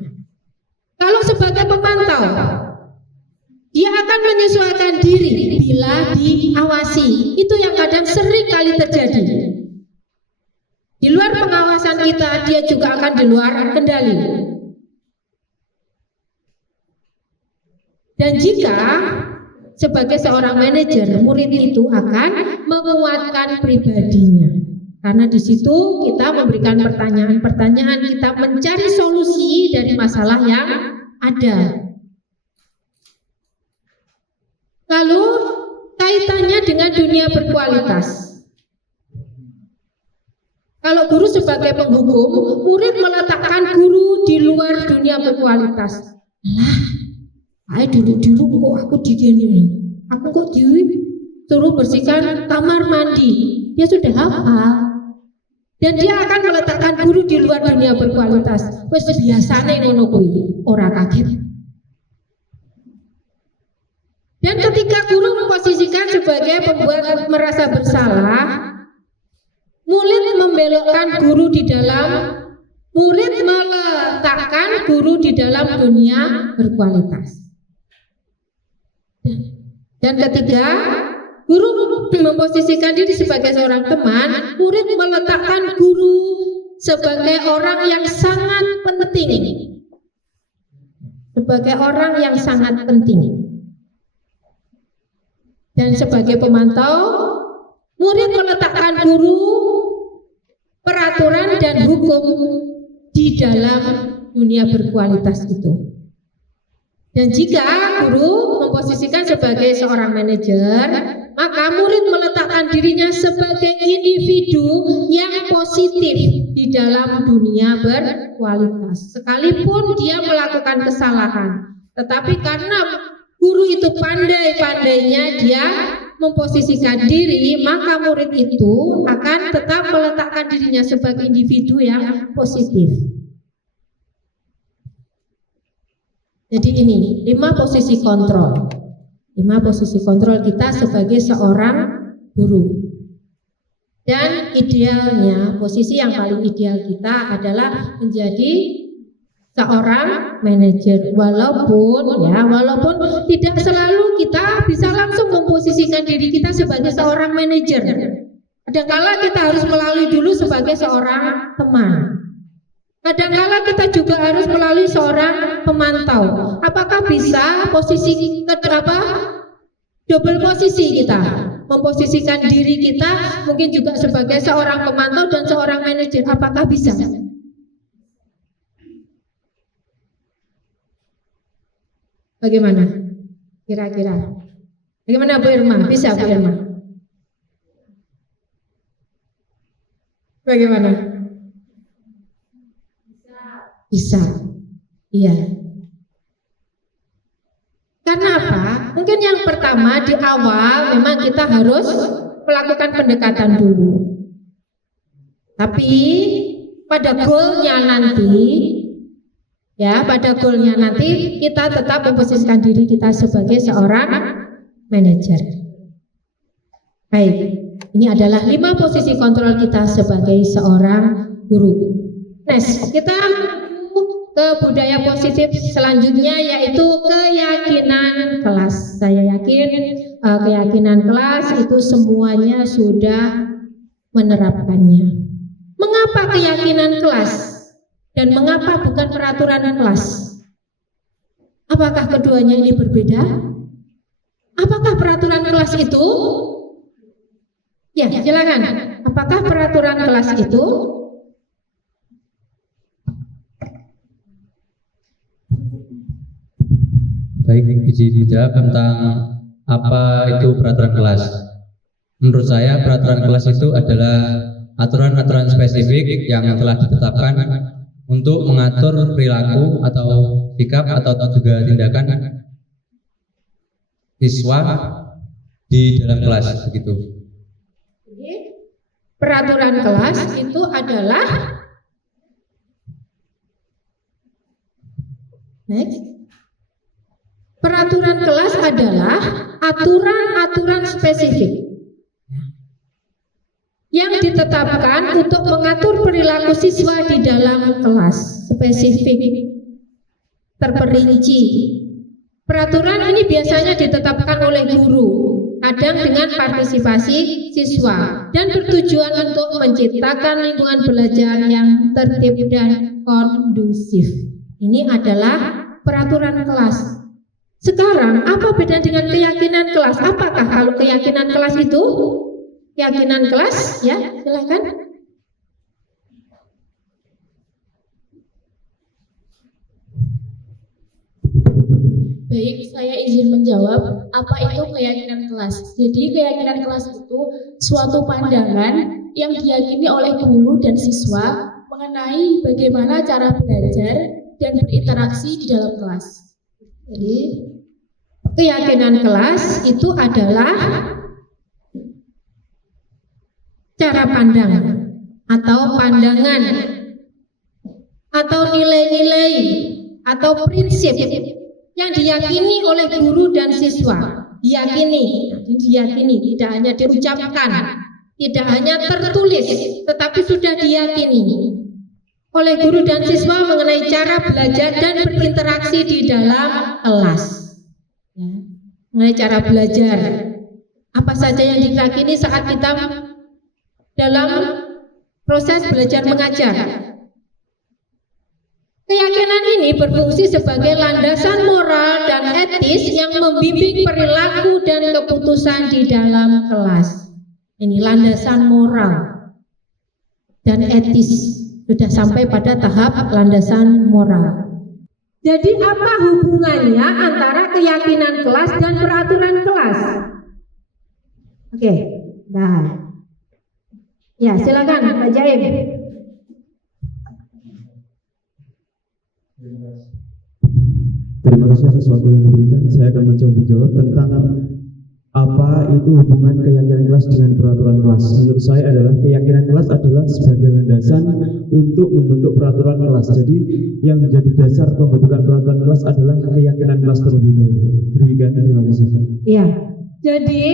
kalau sebagai pemantau, dia akan menyesuaikan diri bila diawasi. Itu yang kadang sering kali terjadi. Di luar pengawasan kita, dia juga akan di luar kendali. Dan jika sebagai seorang manajer, murid itu akan menguatkan pribadinya. Karena di situ kita memberikan pertanyaan-pertanyaan, kita mencari solusi dari masalah yang ada. Lalu kaitannya dengan dunia berkualitas. Kalau guru sebagai penghukum, murid meletakkan guru di luar dunia berkualitas. Lah, dulu kok aku digini, aku kok disuruh bersihkan kamar mandi. Dia sudah hafal. Dan dia akan meletakkan guru di luar dunia berkualitas. Wes biasane ngono kuwi, ora kaget. Dan ketika guru memposisikan sebagai pembuat merasa bersalah, murid membelokkan guru di dalam, murid meletakkan guru di dalam dunia berkualitas. Dan ketiga, guru memposisikan diri sebagai seorang teman, murid meletakkan guru sebagai orang yang sangat penting. Sebagai orang yang sangat penting. Dan sebagai pemantau, murid meletakkan guru, peraturan dan hukum di dalam dunia berkualitas itu. Dan jika guru memposisikan sebagai seorang manajer, maka murid meletakkan dirinya sebagai individu yang positif di dalam dunia berkualitas. Sekalipun dia melakukan kesalahan, tetapi karena guru itu pandai-pandainya dia memposisikan diri, maka murid itu akan tetap meletakkan dirinya sebagai individu yang positif. Jadi ini 5 posisi kontrol. 5 posisi kontrol kita sebagai seorang guru. Dan idealnya, posisi yang paling ideal kita adalah menjadi seorang manajer. Walaupun tidak selalu kita bisa langsung memposisikan diri kita sebagai seorang manajer. Kadang-kala kita harus melalui dulu sebagai seorang teman. Kadang-kala kita juga harus melalui seorang pemantau. Apakah bisa posisi double posisi kita, memposisikan diri kita mungkin juga sebagai seorang pemantau dan seorang manajer? Apakah bisa? Bagaimana? Kira-kira? Bagaimana Bu Irma? Bisa Bu Irma? Bagaimana? Bisa. Iya. Karena apa? Mungkin yang pertama di awal memang kita harus melakukan pendekatan dulu. Tapi pada goalnya nanti kita tetap memposisikan diri kita sebagai seorang manajer. Baik, ini adalah 5 posisi kontrol kita sebagai seorang guru. Next, kita ke budaya positif selanjutnya, yaitu keyakinan kelas. Saya yakin keyakinan kelas itu semuanya sudah menerapkannya. Mengapa keyakinan kelas dan mengapa bukan peraturan kelas? Apakah keduanya ini berbeda? Apakah peraturan kelas itu? Ya, silakan. Apakah peraturan kelas itu? Baik, izin menjawab tentang apa itu peraturan kelas. Menurut saya peraturan kelas itu adalah aturan-aturan spesifik yang telah ditetapkan untuk mengatur perilaku atau sikap atau juga tindakan siswa di dalam kelas begitu. Peraturan kelas itu adalah peraturan kelas adalah aturan-aturan spesifik yang ditetapkan untuk mengatur perilaku siswa di dalam kelas, spesifik, terperinci. Peraturan ini biasanya ditetapkan oleh guru, kadang dengan partisipasi siswa, dan bertujuan untuk menciptakan lingkungan belajar yang tertib dan kondusif. Ini adalah peraturan kelas. Sekarang, apa beda dengan keyakinan kelas? Apakah kalau keyakinan kelas itu? Keyakinan kelas, ya, silakan. Baik, saya izin menjawab apa itu keyakinan kelas. Jadi keyakinan kelas itu suatu pandangan yang diyakini oleh guru dan siswa mengenai bagaimana cara belajar dan berinteraksi di dalam kelas. Jadi keyakinan kelas itu adalah cara pandang atau pandangan atau nilai-nilai atau prinsip yang diyakini oleh guru dan siswa. Diyakini, tidak hanya diucapkan, tidak hanya tertulis, tetapi sudah diyakini oleh guru dan siswa mengenai cara belajar dan berinteraksi di dalam kelas. Ya, mengenai cara belajar, apa saja yang diyakini saat kita dalam proses belajar mengajar. Keyakinan ini berfungsi sebagai landasan moral dan etis yang membimbing perilaku dan keputusan di dalam kelas. Ini landasan moral dan etis, sudah sampai pada tahap landasan moral. Jadi apa hubungannya antara keyakinan kelas dan peraturan kelas? Oke, nah, ya silakan Pak Jaim. Terima kasih atas waktu yang diberikan. Saya akan mencoba menjawab tentang apa itu hubungan keyakinan kelas dengan peraturan kelas. Menurut saya adalah keyakinan kelas adalah sebagai landasan untuk membentuk peraturan kelas. Jadi yang menjadi dasar pembentukan peraturan kelas adalah keyakinan kelas terlebih dahulu. Demikian, terima kasih. Ya, jadi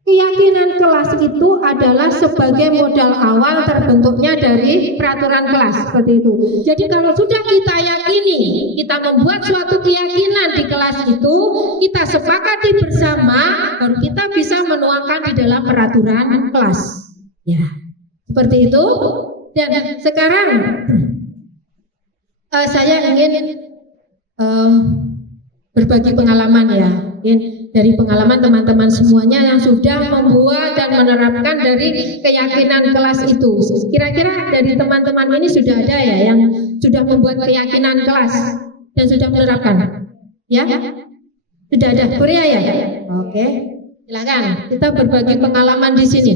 keyakinan kelas itu adalah sebagai modal awal terbentuknya dari peraturan kelas, seperti itu. Jadi kalau sudah kita yakini, kita membuat suatu keyakinan di kelas itu, kita sepakati bersama, baru kita bisa menuangkan di dalam peraturan kelas. Ya, seperti itu. Dan sekarang saya ingin berbagi pengalaman ya. Dari pengalaman teman-teman semuanya yang sudah membuat dan menerapkan dari keyakinan kelas itu. Kira-kira dari teman-teman ini sudah ada ya yang sudah membuat keyakinan kelas dan sudah menerapkan? Ya? Sudah ada? Korea ya? Oke. Silakan, kita berbagi pengalaman di sini.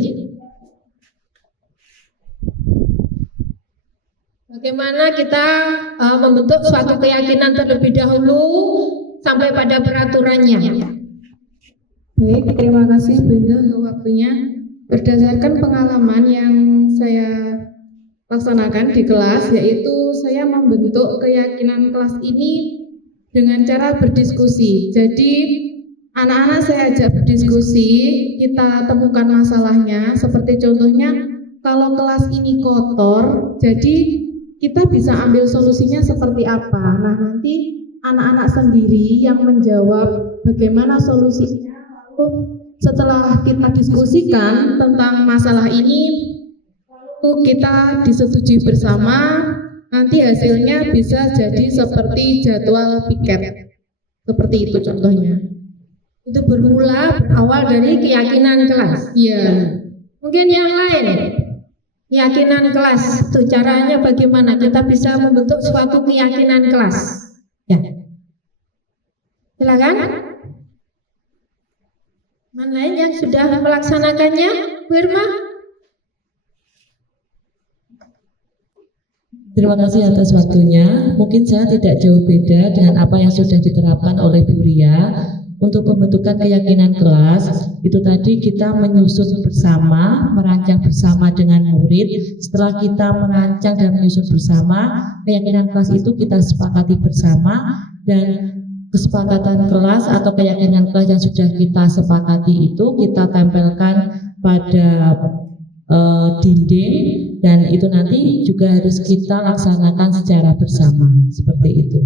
Bagaimana kita membentuk suatu keyakinan terlebih dahulu sampai pada peraturannya. Baik, terima kasih Bunda untuk waktunya. Berdasarkan pengalaman yang saya laksanakan di kelas, yaitu saya membentuk keyakinan kelas ini dengan cara berdiskusi. Jadi anak-anak saya ajak berdiskusi, kita temukan masalahnya. Seperti contohnya, kalau kelas ini kotor, jadi kita bisa ambil solusinya seperti apa. Nah, nanti anak-anak sendiri yang menjawab bagaimana solusinya. Setelah kita diskusikan tentang masalah ini, kita disetujui bersama, nanti hasilnya bisa jadi seperti jadwal piket. Seperti itu contohnya. Itu berawal dari keyakinan kelas. Iya. Mungkin yang lain, keyakinan kelas itu caranya bagaimana kita bisa membentuk suatu keyakinan kelas. Ya, silakan. Mana lain yang sudah melaksanakannya, Bu Irma? Terima kasih atas waktunya. Mungkin saya tidak jauh beda dengan apa yang sudah diterapkan oleh Bu Ria. Untuk pembentukan keyakinan kelas, itu tadi kita menyusun bersama, merancang bersama dengan murid. Setelah kita merancang dan menyusun bersama, keyakinan kelas itu kita sepakati bersama, dan kesepakatan kelas atau keyakinan kelas yang sudah kita sepakati itu kita tempelkan pada dinding, dan itu nanti juga harus kita laksanakan secara bersama seperti itu.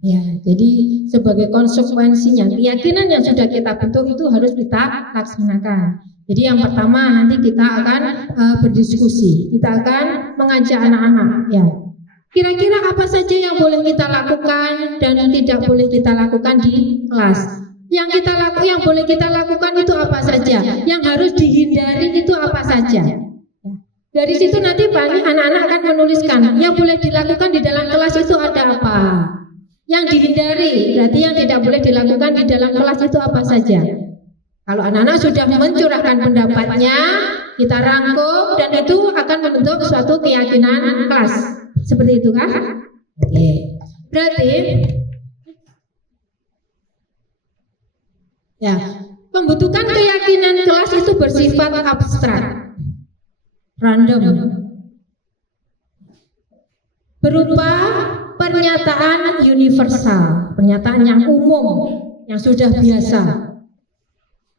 Ya, jadi sebagai konsekuensinya keyakinan yang sudah kita bentuk itu harus kita laksanakan. Jadi yang pertama nanti kita akan berdiskusi, kita akan mengajak anak-anak. Ya, kira-kira apa saja yang boleh kita lakukan dan tidak boleh kita lakukan di kelas. Yang boleh kita lakukan itu apa saja, yang harus dihindari itu apa saja. Dari situ nanti anak-anak akan menuliskan yang boleh dilakukan di dalam kelas itu ada apa. Yang dihindari, berarti yang tidak boleh dilakukan di dalam kelas itu apa saja. Kalau anak-anak sudah mencurahkan pendapatnya, kita rangkum dan itu akan membentuk suatu keyakinan kelas. Seperti itu kan? Oke. Berarti ya, pembentukan keyakinan kelas itu bersifat abstrak, random, berupa pernyataan universal, pernyataan yang umum, yang sudah biasa.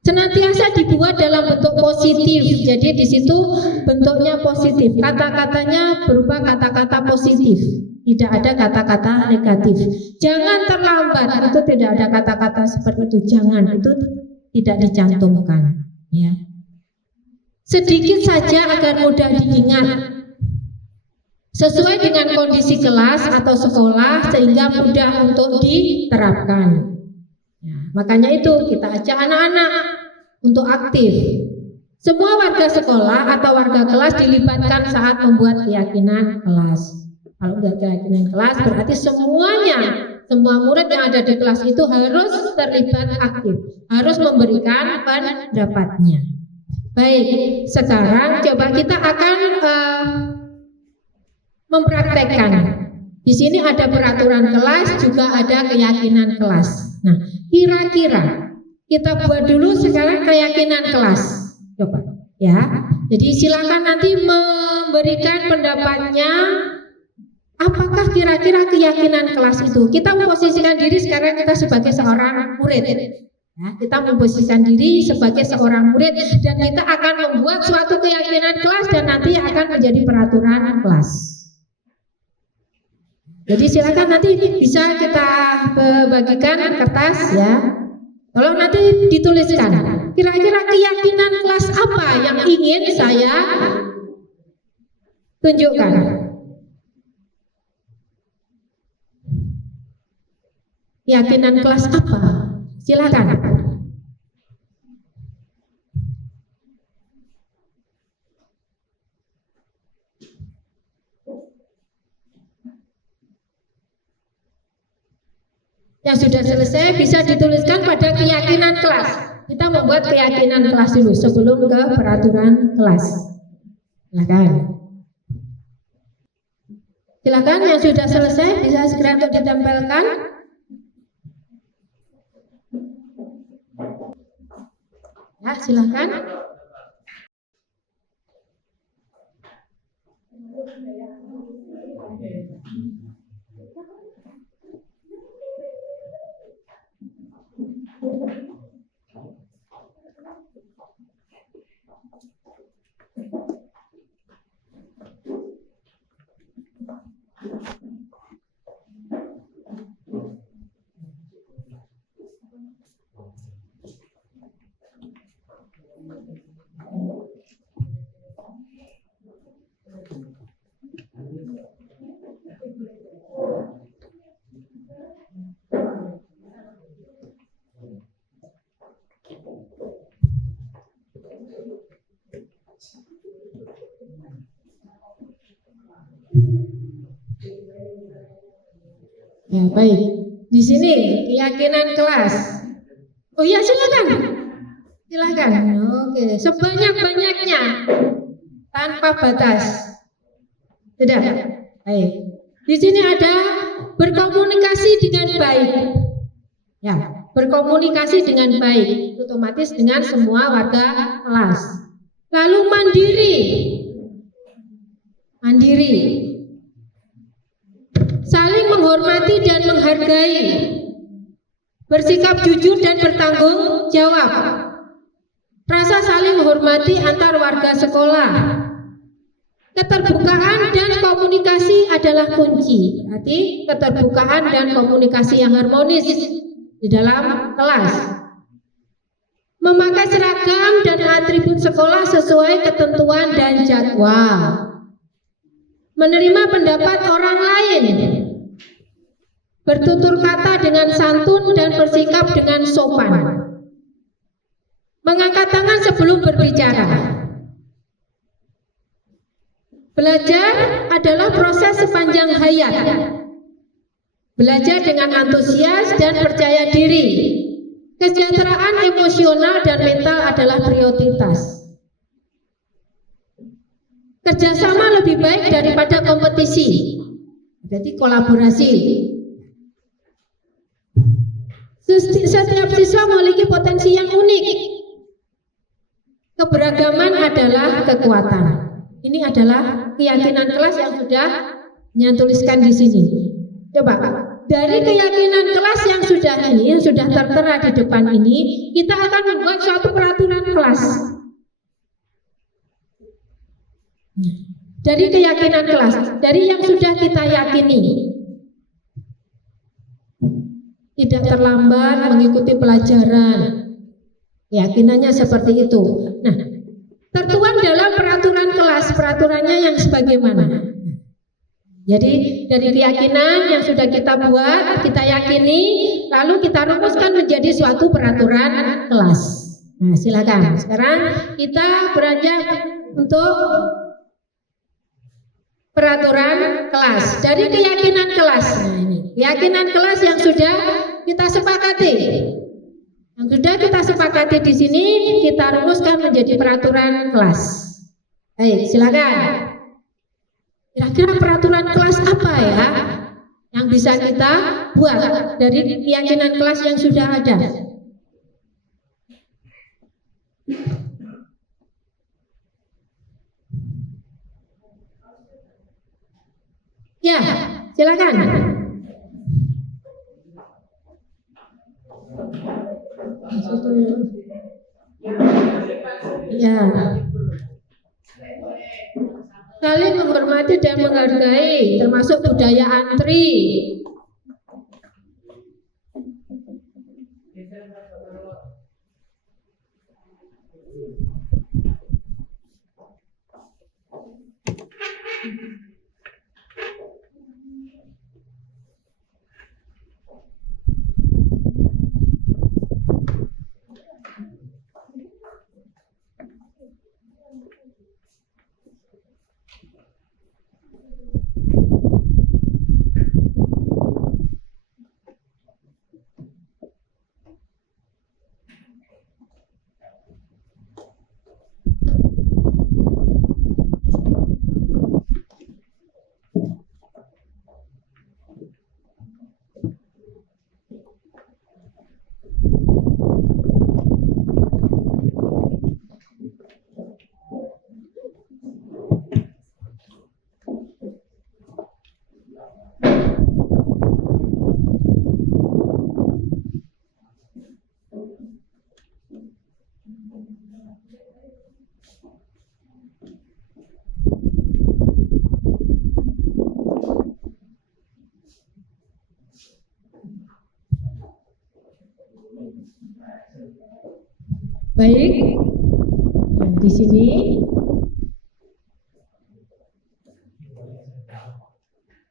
Senantiasa dibuat dalam bentuk positif, jadi di situ bentuknya positif, kata-katanya berupa kata-kata positif, tidak ada kata-kata negatif. Jangan terlambat, itu tidak ada kata-kata seperti itu, jangan, itu tidak dicantumkan. Ya. Sedikit saja agar mudah diingat, sesuai dengan kondisi kelas atau sekolah sehingga mudah untuk diterapkan. Ya, makanya itu kita ajak anak-anak untuk aktif. Semua warga sekolah atau warga kelas dilibatkan saat membuat keyakinan kelas. Kalau membuat keyakinan kelas berarti semua murid yang ada di kelas itu harus terlibat aktif, harus memberikan pendapatnya. Baik, sekarang coba kita akan mempraktekkan. Di sini ada peraturan kelas, juga ada keyakinan kelas. Nah, kira-kira kita buat dulu sekarang keyakinan kelas. Coba, ya. Jadi silakan nanti memberikan pendapatnya. Apakah kira-kira keyakinan kelas itu? Kita memposisikan diri sekarang kita sebagai seorang murid. Ya, kita memposisikan diri sebagai seorang murid dan kita akan membuat suatu keyakinan kelas dan nanti akan menjadi peraturan kelas. Jadi silakan nanti bisa kita bagikan kertas ya. Tolong nanti dituliskan. Kira-kira keyakinan kelas apa yang ingin saya tunjukkan? Keyakinan kelas apa? Silakan. Yang sudah selesai bisa dituliskan pada keyakinan kelas. Kita membuat keyakinan kelas dulu sebelum ke peraturan kelas. Silakan. Silakan yang sudah selesai bisa segera untuk ditempelkan. Ya, silakan. Ya, baik. Di sini keyakinan kelas. Oh ya, silakan. Silakan. Oke, sebanyak-banyaknya tanpa batas. Sudah. Baik. Di sini ada berkomunikasi dengan baik. Ya, berkomunikasi dengan baik, otomatis dengan semua warga kelas. Lalu mandiri. Mandiri. Saling menghormati dan menghargai, bersikap jujur dan bertanggung jawab. rasa saling menghormati antar warga sekolah, keterbukaan dan komunikasi adalah kunci. Berarti keterbukaan dan komunikasi yang harmonis di dalam kelas. Memakai seragam dan atribut sekolah sesuai ketentuan dan jadwal. Menerima pendapat orang lain. Bertutur kata dengan santun dan bersikap dengan sopan. Mengangkat tangan sebelum berbicara. Belajar adalah proses sepanjang hayat. Belajar dengan antusias dan percaya diri. Kesejahteraan emosional dan mental adalah prioritas. Kerjasama lebih baik daripada kompetisi. Berarti kolaborasi. Setiap siswa memiliki potensi yang unik. Keberagaman adalah kekuatan. Ini adalah keyakinan kelas yang sudah tuliskan di sini. Coba, dari keyakinan kelas yang sudah tertera di depan ini, kita akan membuat suatu peraturan kelas. Dari keyakinan kelas, dari yang sudah kita yakini, tidak terlambat mengikuti pelajaran, keyakinannya seperti itu. Nah, tertuang dalam peraturan kelas, peraturannya yang sebagaimana. Jadi dari keyakinan yang sudah kita buat, kita yakini, lalu kita rumuskan menjadi suatu peraturan kelas. Nah, silakan. Sekarang kita beranjak untuk peraturan kelas. Dari keyakinan kelas. Nah, ini keyakinan kelas yang sudah kita sepakati. Yang sudah kita sepakati di sini kita rumuskan menjadi peraturan kelas. Baik, silakan. Kira-kira peraturan kelas apa ya yang bisa kita buat dari keyakinan kelas yang sudah ada? Ya, silakan. Ya. Saling menghormati dan menghargai, termasuk budaya antri. Baik, nah, di sini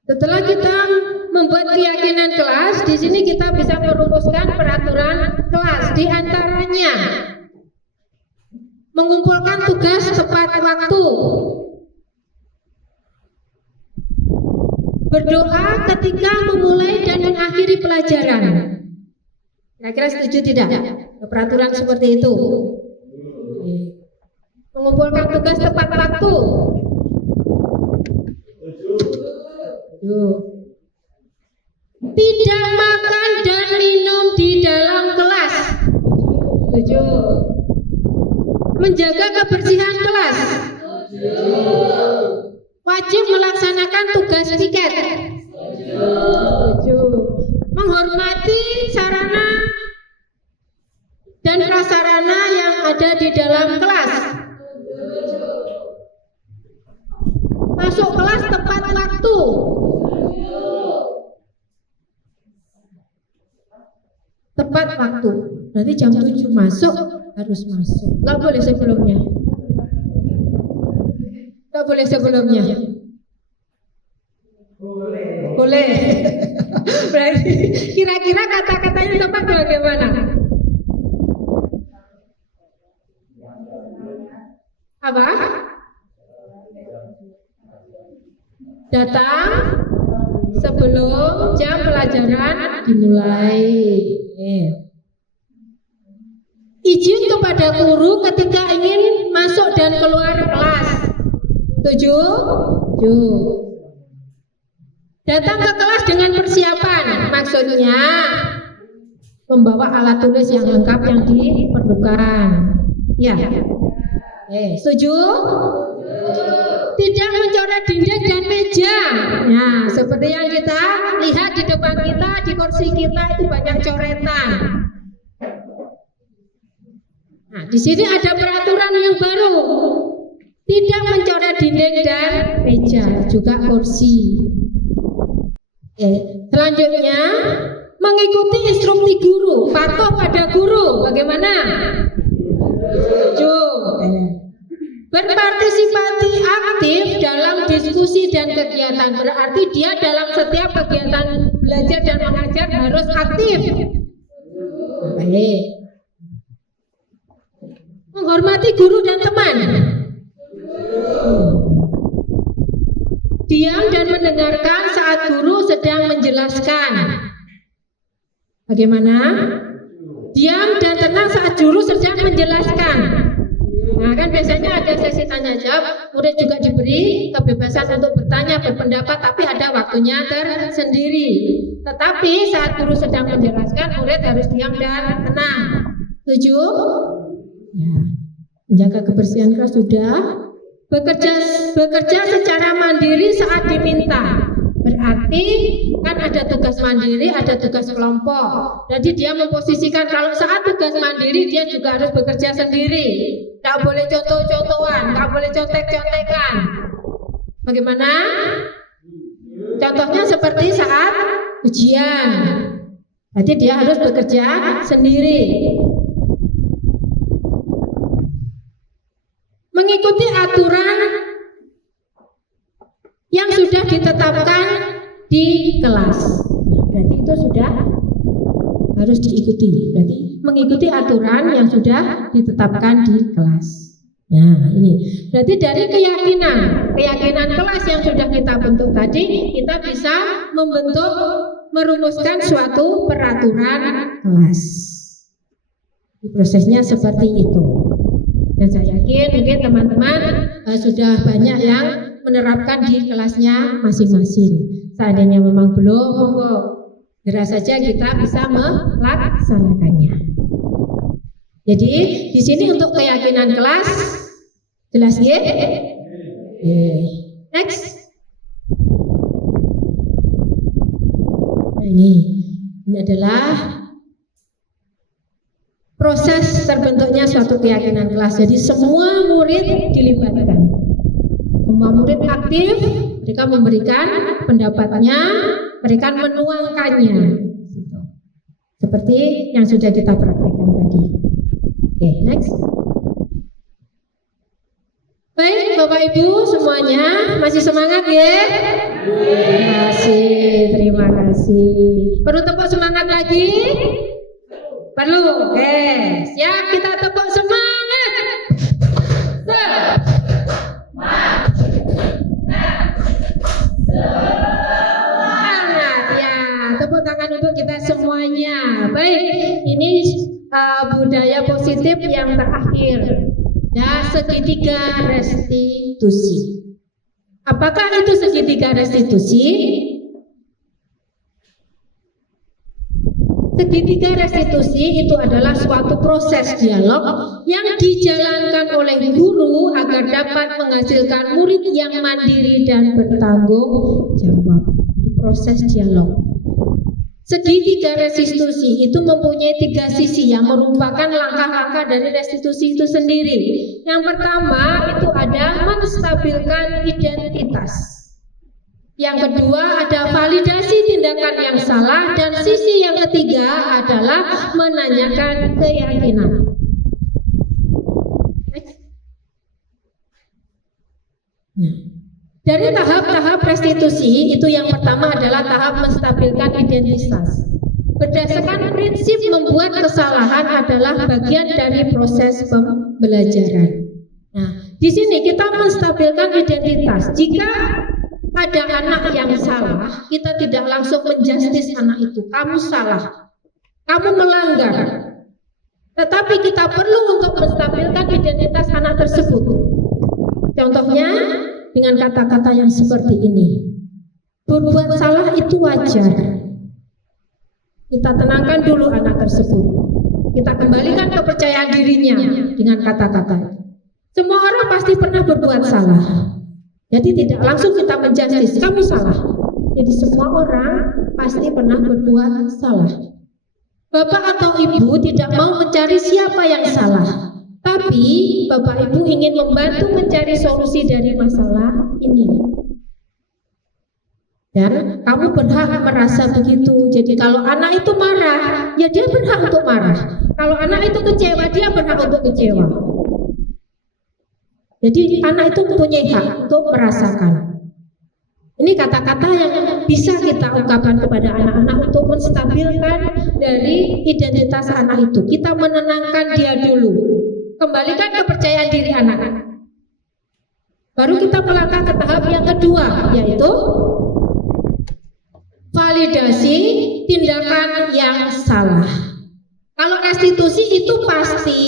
setelah kita membuat keyakinan kelas, di sini kita bisa merumuskan peraturan kelas. Di antaranya mengumpulkan tugas tepat waktu, berdoa ketika memulai dan mengakhiri pelajaran. Kira-kira setuju tidak? Peraturan seperti itu. Mengumpulkan tugas tepat waktu. Tidak makan dan minum di dalam kelas. Setuju. Menjaga kebersihan kelas. Wajib melaksanakan tugas piket. Setuju. Menghormati sarana dan prasarana yang ada di dalam kelas? Masuk kelas tepat waktu. Tepat waktu. Berarti jam 7 masuk, harus masuk. Nggak boleh sebelumnya. Nggak boleh sebelumnya. Boleh. Berarti kira-kira kata-katanya tepat bagaimana? Apa? Datang sebelum jam pelajaran dimulai. Izin kepada guru ketika ingin masuk dan keluar kelas. Setuju? Datang ke kelas dengan persiapan, maksudnya membawa alat tulis yang lengkap yang diperlukan. Ya. Setuju? Tidak mencoret dinding dan meja. Nah, seperti yang kita lihat di depan kita, di kursi kita itu banyak coretan. Nah, di sini ada peraturan yang baru. Tidak mencoret dinding dan meja, juga kursi. Selanjutnya, mengikuti instruksi guru, patuh pada guru. Bagaimana? Berpartisipasi aktif dalam diskusi dan kegiatan. Berarti dia dalam setiap kegiatan belajar dan mengajar harus aktif. Baik. Menghormati guru dan teman. Diam dan mendengarkan saat guru sedang menjelaskan. Bagaimana? Diam dan tenang saat guru sedang menjelaskan. Nah, kan biasanya ada sesi tanya jawab, murid juga diberi kebebasan untuk bertanya, berpendapat, tapi ada waktunya tersendiri. Tetapi saat guru sedang menjelaskan, murid harus diam dan tenang. Setuju? Ya. Menjaga kebersihan kelas sudah. Bekerja secara mandiri saat diminta. Berarti kan ada tugas mandiri, ada tugas kelompok. Jadi dia memposisikan kalau saat tugas mandiri dia juga harus bekerja sendiri. Tidak boleh contoh-contohan, tidak boleh contek-contekan. Bagaimana? Contohnya seperti saat ujian. Jadi dia harus bekerja sendiri. Mengikuti aturan yang sudah ditetapkan di kelas. Nah, berarti itu sudah harus diikuti. Berarti mengikuti aturan yang sudah ditetapkan di kelas. Nah, ini berarti dari keyakinan kelas yang sudah kita bentuk tadi, kita bisa merumuskan suatu peraturan kelas. Prosesnya seperti itu. Dan saya yakin mungkin teman-teman sudah banyak yang menerapkan di kelasnya masing-masing. Seandainya memang belum, segera saja kita bisa melaksanakannya. Jadi di sini untuk keyakinan kelas jelas ya? Next. Nah, ini adalah proses terbentuknya suatu keyakinan kelas. Jadi semua murid dilibatkan. Semua murid aktif, mereka memberikan pendapatnya, mereka menuangkannya. Seperti yang sudah kita praktekkan tadi. Oke, next. Baik, Bapak Ibu semuanya, masih semangat ya? Terima kasih. Perlu tepuk semangat lagi? Perlu. Oke, siap, kita tepuk semangat. Semangat ya, tepuk tangan untuk kita semuanya. Baik, ini budaya positif yang terakhir. Ya, segitiga restitusi. Apakah itu segitiga restitusi? Segitiga restitusi itu adalah suatu proses dialog yang dijalankan oleh guru agar dapat menghasilkan murid yang mandiri dan bertanggung jawab. Proses dialog. Segitiga restitusi itu mempunyai 3 sisi yang merupakan langkah-langkah dari restitusi itu sendiri. Yang pertama itu ada menstabilkan identitas. Yang kedua ada validasi tindakan yang salah, dan sisi yang ketiga adalah menanyakan keyakinan. Dari tahap-tahap restitusi itu yang pertama adalah tahap menstabilkan identitas. Berdasarkan prinsip membuat kesalahan adalah bagian dari proses pembelajaran. Nah, di sini kita menstabilkan identitas. Jika ada anak yang salah, kita tidak langsung menjustis anak itu. Kamu salah, kamu melanggar. Tetapi kita perlu untuk menstabilkan identitas anak tersebut. Contohnya dengan kata-kata yang seperti ini. Berbuat salah itu wajar. Kita tenangkan dulu anak tersebut. Kita kembalikan kepercayaan dirinya dengan kata-kata. Semua orang pasti pernah berbuat salah. Jadi tidak langsung kita menjustis, kamu salah. Jadi semua orang pasti pernah berbuat salah. Bapak atau ibu tidak mau mencari siapa yang salah, tapi Bapak Ibu ingin membantu mencari solusi dari masalah ini. Dan kamu berhak merasa begitu. Jadi kalau anak itu marah, ya dia berhak untuk marah. Kalau anak itu kecewa, dia berhak untuk kecewa. Jadi anak itu mempunyai hak untuk merasakan. Ini kata-kata yang bisa kita ungkapkan kepada anak-anak untuk menstabilkan dari identitas anak itu. Kita menenangkan dia dulu. Kembalikan kepercayaan diri anak. Baru kita melangkah ke tahap yang kedua, yaitu validasi tindakan yang salah. Kalau restitusi itu pasti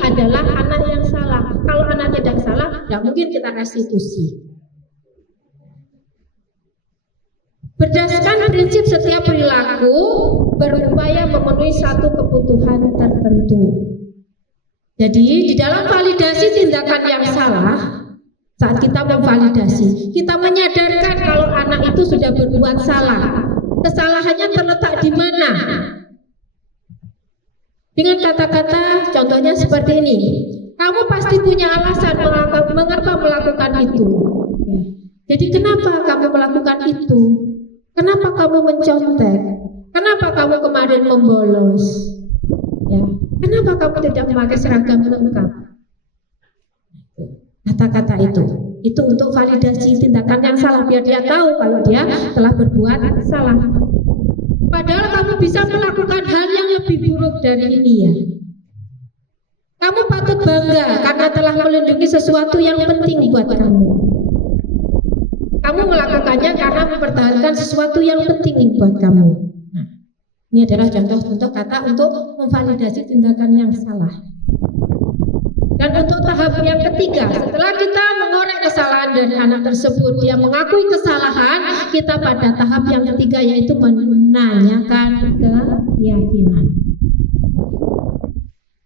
adalah anak yang salah. Kalau anak tidak salah, tidak mungkin kita restitusi. Berdasarkan prinsip setiap perilaku berupaya memenuhi satu kebutuhan tertentu. Jadi di dalam validasi tindakan yang salah, saat kita memvalidasi, kita menyadarkan kalau anak itu sudah berbuat salah. Kesalahannya terletak di mana? Dengan kata-kata contohnya seperti ini. Kamu pasti punya alasan mengapa melakukan itu. Jadi kenapa kamu melakukan itu? Kenapa kamu mencontek? Kenapa kamu kemarin membolos? Ya. Kenapa kamu tidak memakai seragam lengkap? Kata-kata itu untuk validasi tindakan yang salah, biar dia tahu kalau dia telah berbuat salah. Padahal kamu bisa melakukan hal yang lebih buruk dari ini ya. Kamu patut bangga karena telah melindungi sesuatu yang penting buat kamu. Kamu melakukannya karena mempertahankan sesuatu yang penting buat kamu. Nah, ini adalah contoh-contoh kata untuk memvalidasi tindakan yang salah. Dan untuk tahap yang ketiga, setelah kita mengorek kesalahan dari anak tersebut, dia mengakui kesalahan, kita pada tahap yang ketiga yaitu menanyakan keyakinan.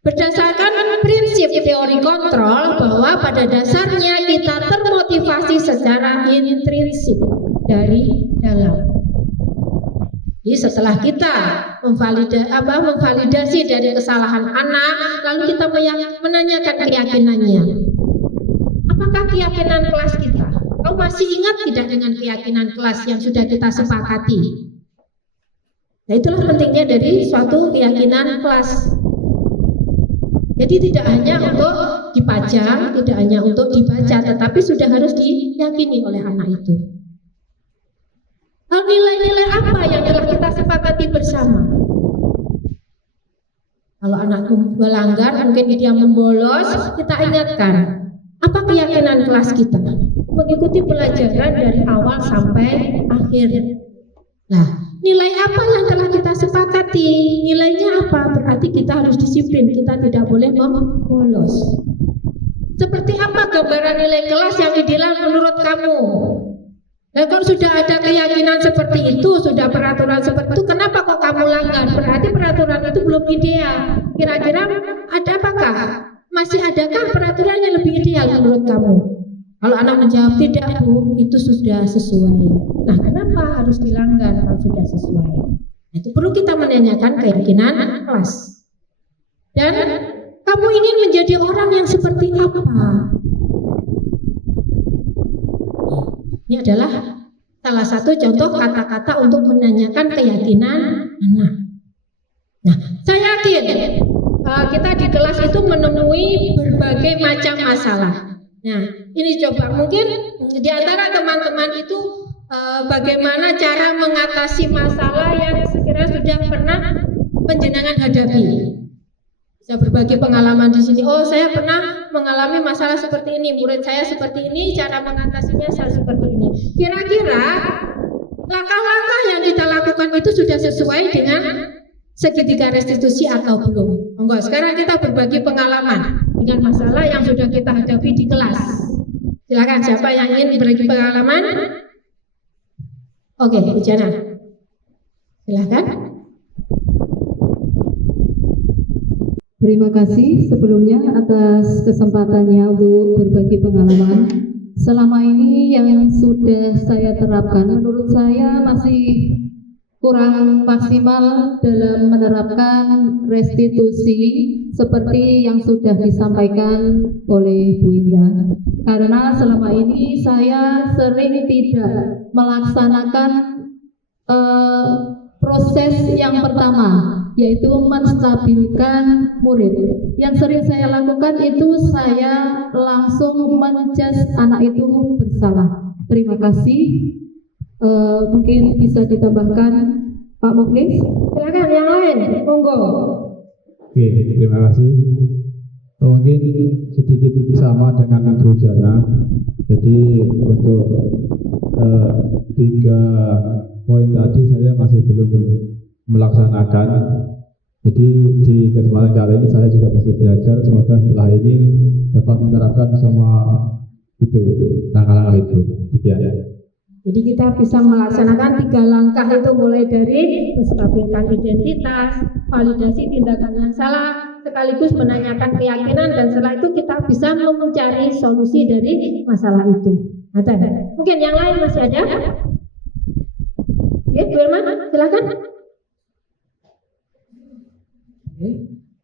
Berdasarkan prinsip teori kontrol bahwa pada dasarnya kita termotivasi secara intrinsik dari dalam. Jadi setelah kita memvalidasi dari kesalahan anak, lalu kita menanyakan keyakinannya. Apakah keyakinan kelas kita? Kau masih ingat tidak dengan keyakinan kelas yang sudah kita sepakati? Nah, itulah pentingnya dari suatu keyakinan kelas. Jadi tidak hanya untuk dipajang, tidak hanya untuk dibaca, tetapi sudah harus diyakini oleh anak itu. Nilai-nilai apa yang telah kita sepakati bersama? Kalau anakku melanggar, mungkin dia membolos, kita ingatkan. Apa keyakinan kelas kita? Mengikuti pelajaran dari awal sampai akhir. Nah, nilai apa yang telah kita sepakati? Nilainya apa? Berarti kita harus disiplin, kita tidak boleh membolos. Seperti apa gambaran nilai kelas yang ideal menurut kamu? Dan kalau sudah ada keyakinan seperti itu, sudah peraturan seperti itu, kenapa kok kamu langgar? Berarti peraturan itu belum ideal. Kira-kira ada apakah? Masih adakah peraturan yang lebih ideal menurut kamu? Kalau anak menjawab tidak Bu, itu sudah sesuai. Nah, kenapa harus dilanggar kalau sudah sesuai? Nah, itu perlu kita menanyakan keyakinan kelas. Dan kamu ingin menjadi orang yang seperti apa? Ini adalah salah satu contoh kata-kata untuk menanyakan keyakinan anak. Nah, saya yakin kita di kelas itu menemui berbagai macam masalah. Nah, ini coba mungkin di antara teman-teman itu bagaimana cara mengatasi masalah yang sekiranya sudah pernah penjenengan hadapi. Saya berbagi pengalaman di sini. Oh, saya pernah mengalami masalah seperti ini. Murid saya seperti ini, cara mengatasinya saya seperti ini. Kira-kira langkah-langkah yang kita lakukan itu sudah sesuai dengan segitiga restitusi atau belum? Enggak. Sekarang kita berbagi pengalaman dengan masalah yang sudah kita hadapi di kelas. Silakan siapa yang ingin berbagi pengalaman? Oke, bicara. Silakan. Terima kasih sebelumnya atas kesempatannya untuk berbagi pengalaman. Selama ini yang sudah saya terapkan menurut saya masih kurang maksimal dalam menerapkan restitusi seperti yang sudah disampaikan oleh Bu Indah. Karena selama ini saya sering tidak melaksanakan proses yang pertama, yaitu menstabilkan murid. Yang sering saya lakukan itu saya langsung menjudge anak itu bersalah. Terima kasih. Mungkin bisa ditambahkan Pak Mukhlis. Silakan yang lain, monggo. Oke, terima kasih. Mungkin sedikit sama dengan Bu Jana. Jadi untuk 3 poin tadi saya masih belum melaksanakan. Jadi di kesempatan kali ini saya juga masih belajar. Semoga setelah ini dapat menerapkan semua itu langkah-langkah itu. Sekian. Jadi kita bisa melaksanakan 3 langkah itu, mulai dari menstabilkan identitas, validasi tindakan yang salah, sekaligus menanyakan keyakinan, dan setelah itu kita bisa mencari solusi dari masalah itu. Ada? Mungkin yang lain masih ada? Oke, Bu Irma, silakan.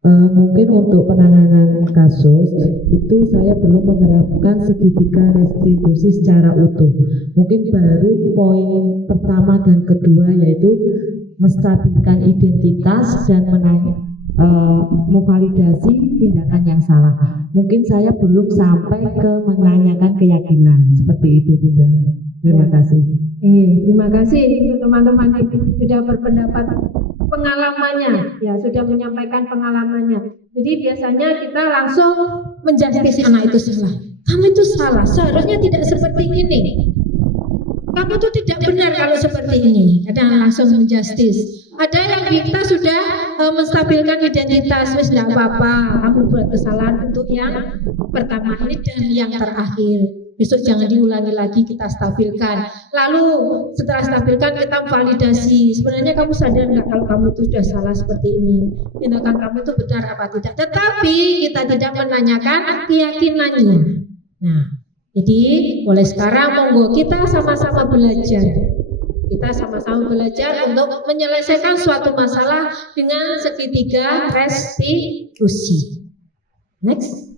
Mungkin untuk penanganan kasus itu saya belum menerapkan segitiga restitusi secara utuh. Mungkin baru poin pertama dan kedua, yaitu menstabilkan identitas dan memvalidasi tindakan yang salah. Mungkin saya belum sampai ke menanyakan keyakinan. Seperti itu, Bunda. Terima kasih. Terima kasih untuk teman-teman yang sudah berpendapat pengalamannya, ya sudah menyampaikan pengalamannya. Jadi biasanya kita langsung menjustis anak itu salah. Kamu itu salah, seharusnya tidak seperti ini. Kamu itu tidak benar kalau seperti ini. Kadang langsung menjustis. Ada yang kita sudah menstabilkan identitas, wis tidak apa-apa, kamu buat kesalahan untuk yang pertama ini dan yang terakhir. Besok jangan diulangi lagi, kita stabilkan. Lalu setelah stabilkan kita validasi. Sebenarnya kamu sadar nggak kalau kamu itu sudah salah seperti ini? Tindakan kamu itu benar apa tidak? Tetapi kita tidak menanyakan keyakinannya. Nah, jadi mulai sekarang monggo kita sama-sama belajar. Kita sama-sama belajar untuk menyelesaikan suatu masalah dengan segitiga restitusi. Next.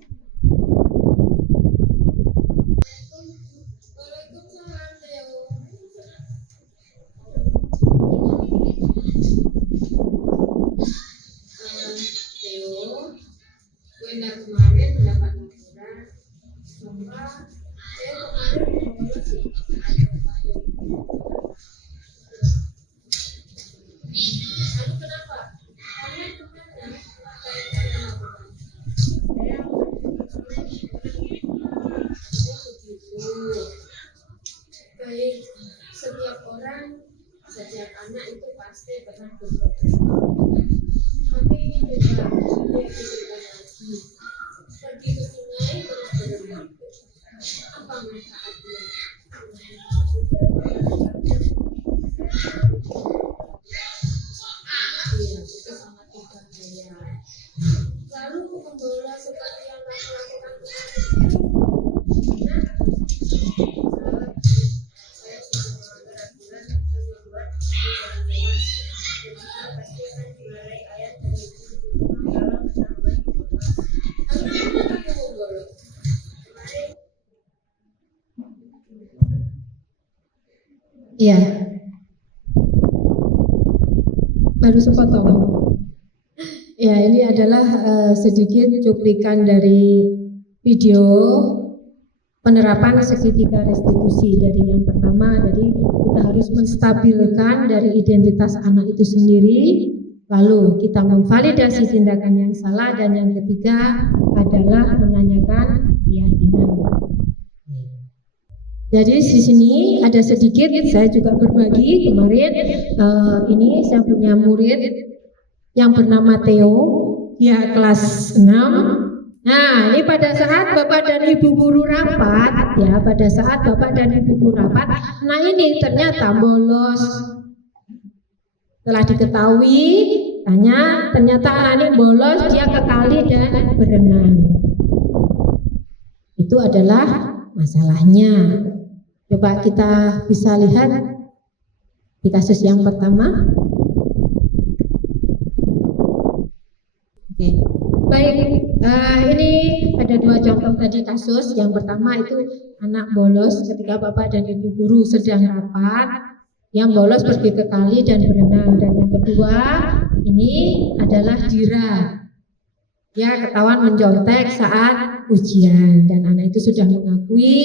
Kemarin mendapat laporan bahwa saya kemarin lalu kenapa? Karena kemarin baik setiap orang, setiap anak itu pasti pernah berbuat. Tapi ini juga dia diberikan lagi. Pergi ke sungai terus berenang. Apa manfaatnya? Iya, itu sangat berbahaya. Lalu pembola seperti yang kamu lakukan kemarin, Iya. Baru sepotong. Ya, ini adalah sedikit cuplikan dari video penerapan segitiga restitusi. Dari yang pertama, dari kita harus menstabilkan dari identitas anak itu sendiri, lalu kita memvalidasi tindakan yang salah, dan yang ketiga adalah menanyakan keyakinan. Jadi di sini ada sedikit, saya juga berbagi kemarin. Ini saya punya murid yang bernama Theo, dia kelas 6. Nah, ini pada saat Bapak dan Ibu guru rapat, ya, pada saat Bapak dan Ibu guru rapat, nah ini ternyata bolos. Setelah diketahui, ternyata anak ini bolos, dia ke kali dan berenang. Itu adalah masalahnya. Coba kita bisa lihat di kasus yang pertama. Oke. Baik, ini ada dua contoh tadi kasus. Yang pertama itu anak bolos ketika Bapak dan Ibu guru sedang rapat. Yang bolos pergi ke kali dan berenang. Dan yang kedua ini adalah Dira. Dia ketahuan mencontek saat ujian, dan anak itu sudah mengakui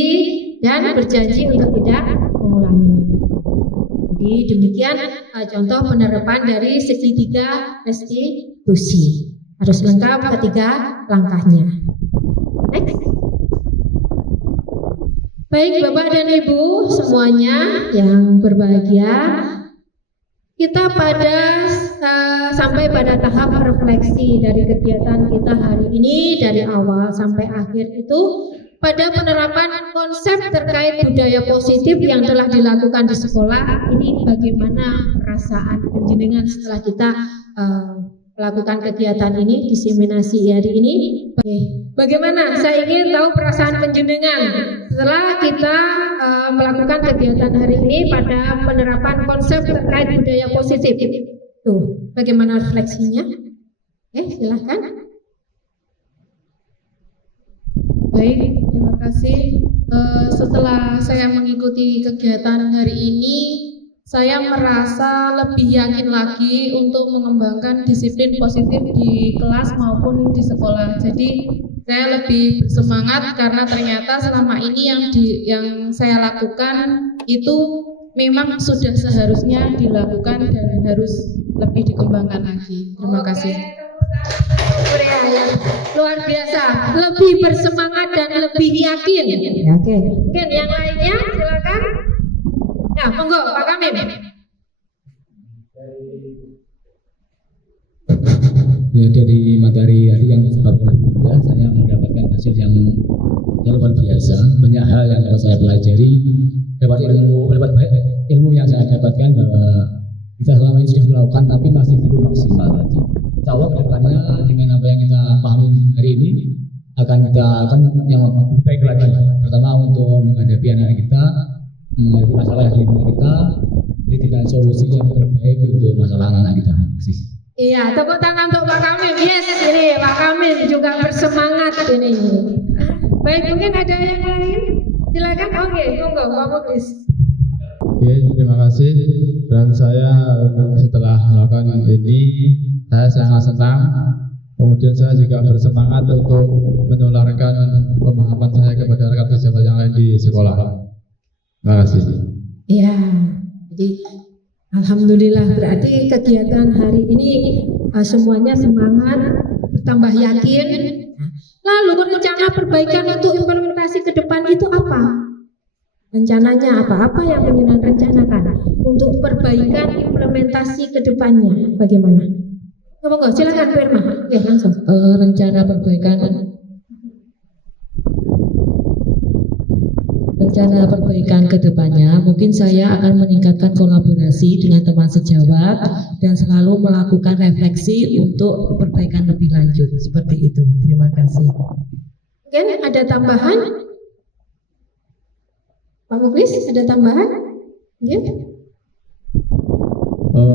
dan berjanji untuk tidak mengulanginya. Jadi demikian contoh penerapan dari segitiga restitusi. Harus lengkap ketiga langkahnya. Next. Baik Bapak dan Ibu semuanya yang berbahagia, kita sampai pada tahap refleksi dari kegiatan kita hari ini, dari awal sampai akhir itu pada penerapan konsep terkait budaya positif yang telah dilakukan di sekolah. Ini bagaimana perasaan panjenengan setelah kita melakukan kegiatan ini, diseminasi hari ini. Bagaimana? Saya ingin tahu perasaan panjenengan setelah kita melakukan kegiatan hari ini pada penerapan konsep terkait budaya positif. Tuh, bagaimana refleksinya? Silahkan. Baik, terima kasih. Setelah saya mengikuti kegiatan hari ini, saya merasa lebih yakin lagi untuk mengembangkan disiplin positif di kelas maupun di sekolah. Jadi saya lebih bersemangat karena ternyata selama ini yang saya lakukan itu memang sudah seharusnya dilakukan dan harus lebih dikembangkan lagi. Terima kasih. Luar biasa, lebih bersemangat dan lebih yakin. Oke. Mungkin yang lainnya silakan. Ya, monggo Pak Kamim. Ya, dari materi hari yang disebabkan juga saya mendapatkan hasil yang luar biasa. Banyak hal yang dapat saya pelajari, dapat ilmu yang saya dapatkan bahwa kita selama ini sudah melakukan tapi masih belum maksimal. Insya Allah kedepannya dengan apa yang kita pahami hari ini akan yang lebih baik lagi. Pertama untuk menghadapi anak kita, menghadapi masalah yang dimiliki kita, dengan solusi yang terbaik untuk masalah anak kita. Iya, tepuk tangan untuk Pak Kamim. Yes, ini Pak Kamim juga bersemangat ini. Baik, mungkin ada yang lain? Silakan. Oke, monggo Pak Muklis. Oke, terima kasih. Dan saya setelah melakukan ini, saya sangat senang. Kemudian saya juga bersemangat untuk menularkan pemahaman saya kepada rekan pejabat yang lain di sekolah. Terima kasih. Iya, jadi alhamdulillah berarti kegiatan hari ini semuanya semangat, bertambah yakin. Lalu rencana perbaikan untuk implementasi ke depan itu apa? Rencananya apa? Apa yang panjenengan rencanakan untuk perbaikan implementasi ke depannya? Bagaimana? Monggo, silakan Bu Irma. Ya, langsung. Rencana perbaikan ke depannya, mungkin saya akan meningkatkan kolaborasi dengan teman sejawat dan selalu melakukan refleksi untuk perbaikan lebih lanjut. Seperti itu. Terima kasih. Mungkin ada tambahan? Pak Muklis, ada tambahan? Ya.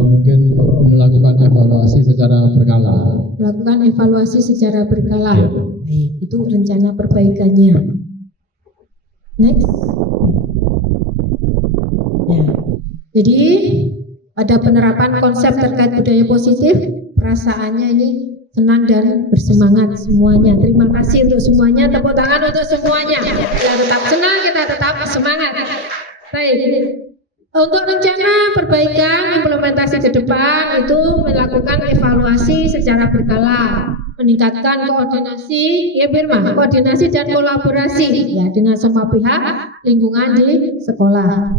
mungkin melakukan evaluasi secara berkala. Melakukan evaluasi secara berkala. Baik, itu rencana perbaikannya. Next. Ya. Jadi pada penerapan konsep terkait budaya positif, perasaannya ini senang dan bersemangat semuanya. Terima kasih untuk semuanya, tepuk tangan untuk semuanya. Kita tetap senang, kita tetap semangat. Baik. Untuk rencana perbaikan implementasi ke depan itu melakukan evaluasi secara berkala, meningkatkan koordinasi, ya Birma, koordinasi dan kolaborasi ya dengan semua pihak lingkungan di sekolah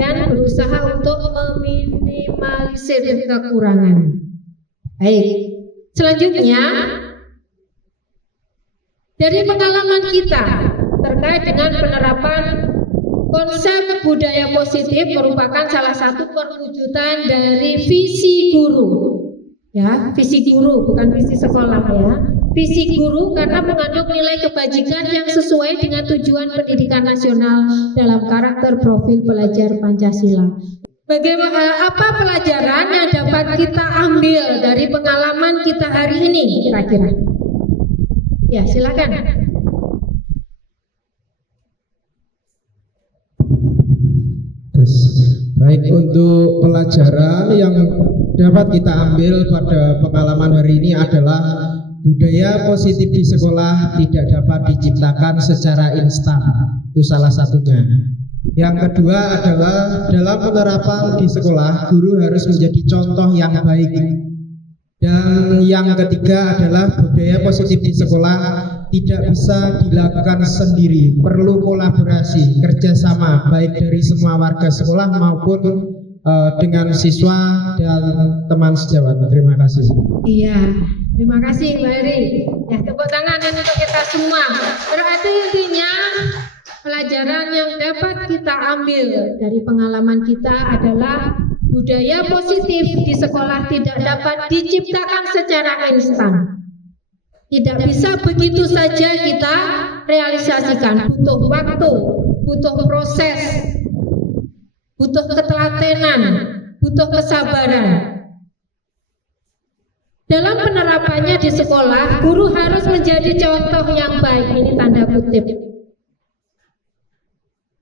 dan berusaha untuk meminimalisir kekurangan. Baik, selanjutnya dari pengalaman kita terkait dengan penerapan konsep budaya positif merupakan salah satu perwujudan dari visi guru. Ya, visi guru bukan visi sekolah ya. Visi guru karena mengandung nilai kebajikan yang sesuai dengan tujuan pendidikan nasional dalam karakter profil pelajar Pancasila. Bagaimana apa pelajaran yang dapat kita ambil dari pengalaman kita hari ini kira-kira? Ya, silakan. Baik, untuk pelajaran yang dapat kita ambil pada pengalaman hari ini adalah budaya positif di sekolah tidak dapat diciptakan secara instan. Itu salah satunya. Yang kedua adalah dalam penerapan di sekolah, guru harus menjadi contoh yang baik. Dan yang ketiga adalah budaya positif di sekolah tidak bisa dilakukan sendiri, perlu kolaborasi, kerjasama baik dari semua warga sekolah maupun dengan siswa dan teman sejawat. Terima kasih. Iya, terima kasih Mbak Eri. Ya, tepuk tangan untuk kita semua. Berarti intinya pelajaran yang dapat kita ambil dari pengalaman kita adalah budaya positif di sekolah tidak dapat diciptakan secara instan. Tidak bisa begitu saja kita realisasikan, butuh waktu, butuh proses, butuh ketelatenan, butuh kesabaran. Dalam penerapannya di sekolah, guru harus menjadi contoh yang baik. Ini tanda kutip.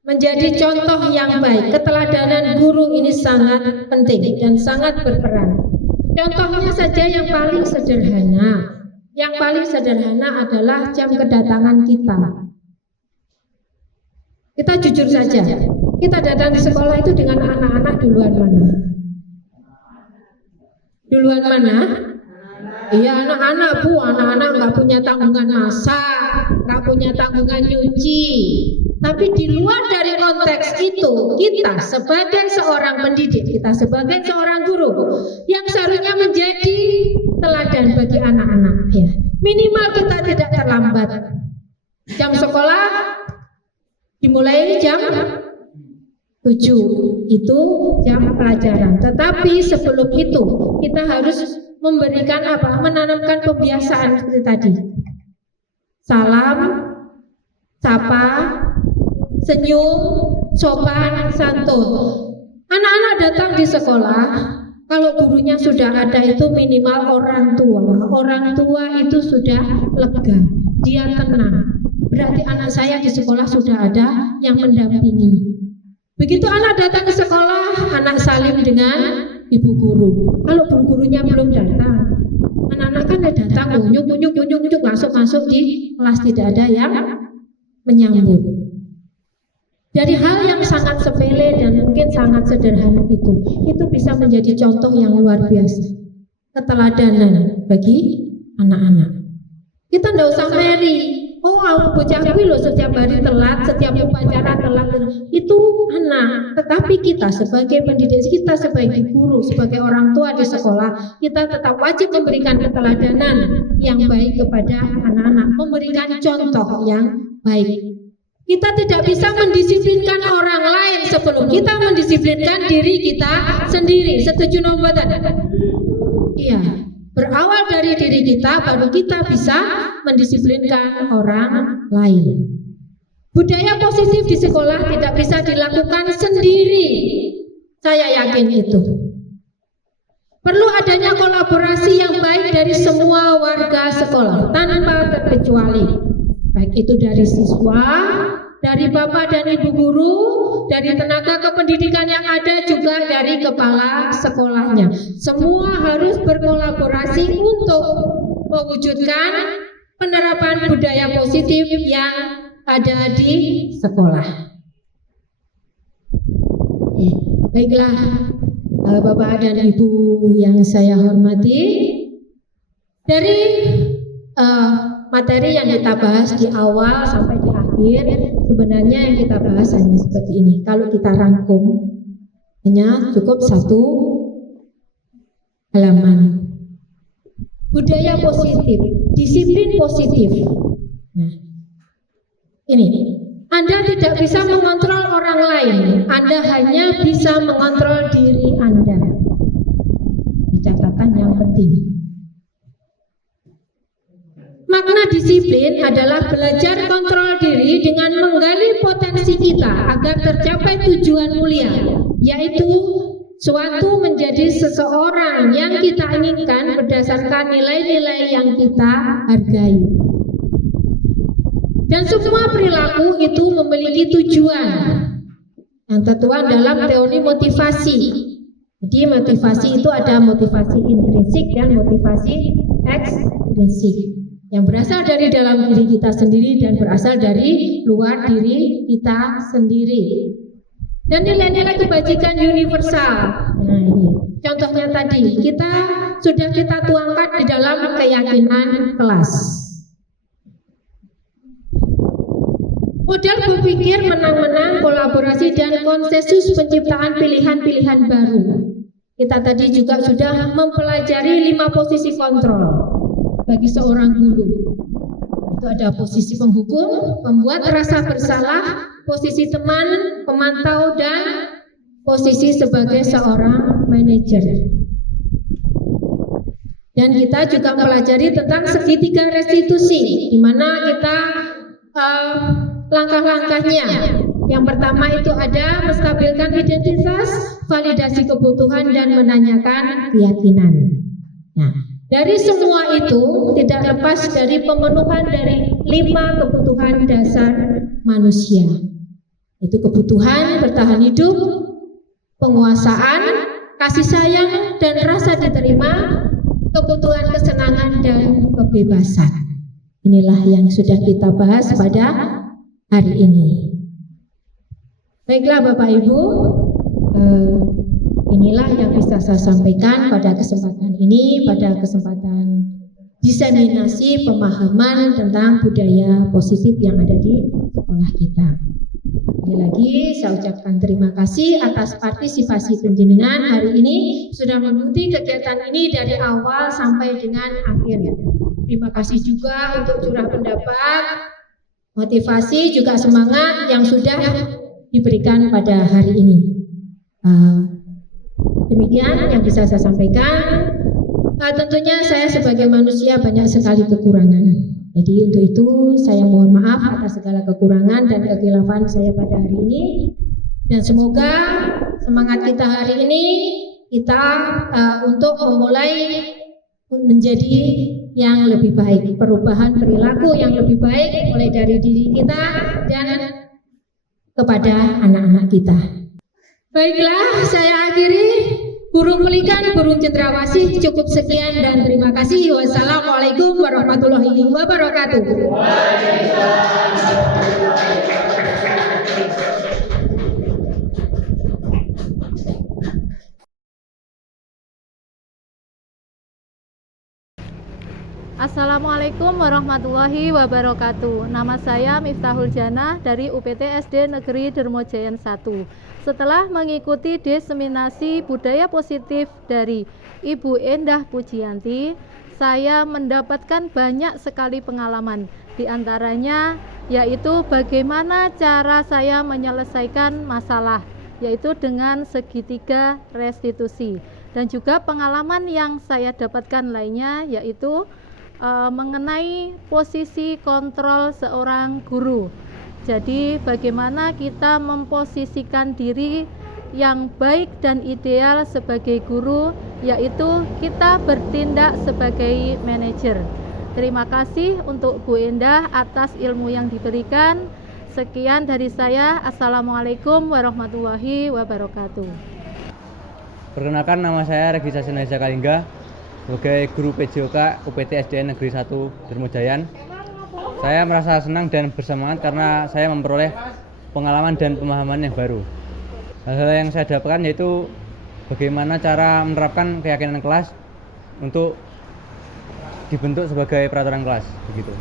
Menjadi contoh yang baik. Keteladanan guru ini sangat penting dan sangat berperan. Contohnya saja yang paling sederhana. Yang paling sederhana adalah jam kedatangan kita. Kita jujur saja, kita datang di sekolah itu dengan anak-anak duluan mana? Duluan mana? Iya anak-anak Bu, anak-anak nggak punya tanggungan masak, nggak punya tanggungan nyuci. Tapi di luar dari konteks itu, kita sebagai seorang pendidik, kita sebagai seorang guru yang seharusnya menjadi teladan bagi anak-anak ya. Minimal kita tidak terlambat. Jam sekolah dimulai jam 7, itu jam pelajaran. Tetapi sebelum itu kita harus memberikan apa? Menanamkan kebiasaan seperti tadi. Salam, sapa, senyum, sopan, santun. Anak-anak datang di sekolah, kalau gurunya sudah ada itu minimal orang tua. Orang tua itu sudah lega, dia tenang. Berarti anak saya di sekolah sudah ada yang mendampingi. Begitu anak datang ke sekolah, anak salim dengan ibu guru. Kalau guru-gurunya belum datang, anak-anak kan datang, unyuk, masuk di kelas, tidak ada yang menyambut. Dari hal yang sangat sepele dan mungkin sangat sederhana itu bisa menjadi contoh yang luar biasa, keteladanan bagi anak-anak. Kita tidak usah meri, oh bocah kuwi loh setiap hari telat, setiap upacara telat. Itu anak, tetapi kita sebagai pendidik, kita sebagai guru, sebagai orang tua di sekolah, kita tetap wajib memberikan keteladanan yang baik kepada anak-anak, memberikan contoh yang baik. Kita tidak bisa mendisiplinkan orang lain sebelum kita mendisiplinkan diri kita sendiri. Setuju nomor Iya, berawal dari diri kita baru kita bisa mendisiplinkan orang lain. Budaya positif di sekolah tidak bisa dilakukan sendiri. Saya yakin itu. Perlu adanya kolaborasi yang baik dari semua warga sekolah tanpa terkecuali, baik itu dari siswa, dari bapak dan ibu guru, dari tenaga kependidikan yang ada, juga dari kepala sekolahnya. Semua harus berkolaborasi untuk mewujudkan penerapan budaya positif yang ada di sekolah. Baiklah, Bapak dan Ibu yang saya hormati, dari materi yang kita bahas di awal sampai di akhir, sebenarnya yang kita bahas hanya seperti ini. Kalau kita rangkum, hanya cukup 1 halaman. Budaya positif, disiplin positif. Nah, ini. Anda tidak bisa mengontrol orang lain, Anda hanya bisa mengontrol diri Anda. Ini catatan yang penting. Makna disiplin adalah belajar kontrol diri dengan menggali potensi kita agar tercapai tujuan mulia, yaitu suatu menjadi seseorang yang kita inginkan berdasarkan nilai-nilai yang kita hargai. Dan semua perilaku itu memiliki tujuan yang tertuang dalam teori motivasi. Jadi motivasi itu ada motivasi intrinsik dan motivasi ekstrinsik, yang berasal dari dalam diri kita sendiri dan berasal dari luar diri kita sendiri. Dan nilai-nilai kebajikan universal. Nah ini contohnya tadi sudah kita tuangkan di dalam keyakinan kelas. Model berpikir menang-menang, kolaborasi dan konsensus penciptaan pilihan-pilihan baru. Kita tadi juga sudah mempelajari 5 posisi kontrol bagi seorang guru. Itu ada posisi penghukum, pembuat rasa bersalah, posisi teman, pemantau, dan posisi sebagai seorang manajer. Dan kita juga mempelajari tentang segitiga restitusi, di mana kita langkah-langkahnya. Yang pertama itu ada menstabilkan identitas, validasi kebutuhan, dan menanyakan keyakinan. Nah, dari semua itu tidak lepas dari pemenuhan dari 5 kebutuhan dasar manusia. Itu kebutuhan bertahan hidup, penguasaan, kasih sayang, dan rasa diterima, kebutuhan kesenangan dan kebebasan. Inilah yang sudah kita bahas pada hari ini. Baiklah Bapak Ibu, inilah yang bisa saya sampaikan pada kesempatan ini, pada kesempatan diseminasi pemahaman tentang budaya positif yang ada di sekolah kita. Sekali lagi saya ucapkan terima kasih atas partisipasi penjenengan hari ini, sudah mengikuti kegiatan ini dari awal sampai dengan akhir. Terima kasih juga untuk curah pendapat, motivasi, juga semangat yang sudah diberikan pada hari ini. Demikian yang bisa saya sampaikan. Tentunya saya sebagai manusia banyak sekali kekurangan. Jadi untuk itu saya mohon maaf atas segala kekurangan dan kekhilafan saya pada hari ini. Dan semoga semangat kita hari ini kita untuk memulai menjadi yang lebih baik, perubahan perilaku yang lebih baik mulai dari diri kita dan kepada anak-anak kita. Baiklah, saya akhiri. Burung pelikan, burung cendrawasih, cukup sekian dan terima kasih. Wassalamualaikum warahmatullahi wabarakatuh. Assalamualaikum warahmatullahi wabarakatuh. Nama saya Miftahul Jannah dari UPT SD Negeri Dermojayan 1. Setelah mengikuti diseminasi budaya positif dari Ibu Endah Pujianti, saya mendapatkan banyak sekali pengalaman. Di antaranya yaitu bagaimana cara saya menyelesaikan masalah, yaitu dengan segitiga restitusi. Dan juga pengalaman yang saya dapatkan lainnya yaitu mengenai posisi kontrol seorang guru. Jadi bagaimana kita memposisikan diri yang baik dan ideal sebagai guru yaitu kita bertindak sebagai manajer. Terima kasih untuk Bu Endah atas ilmu yang diberikan. Sekian dari saya. Assalamualaikum warahmatullahi wabarakatuh. Perkenalkan, nama saya Regisa Seneza Kalingga sebagai guru PJOK UPT SDN Negeri 1 Dermojayan. Saya merasa senang dan bersemangat karena saya memperoleh pengalaman dan pemahaman yang baru. Hal-hal yang saya dapatkan yaitu bagaimana cara menerapkan keyakinan kelas untuk dibentuk sebagai peraturan kelas, begitu.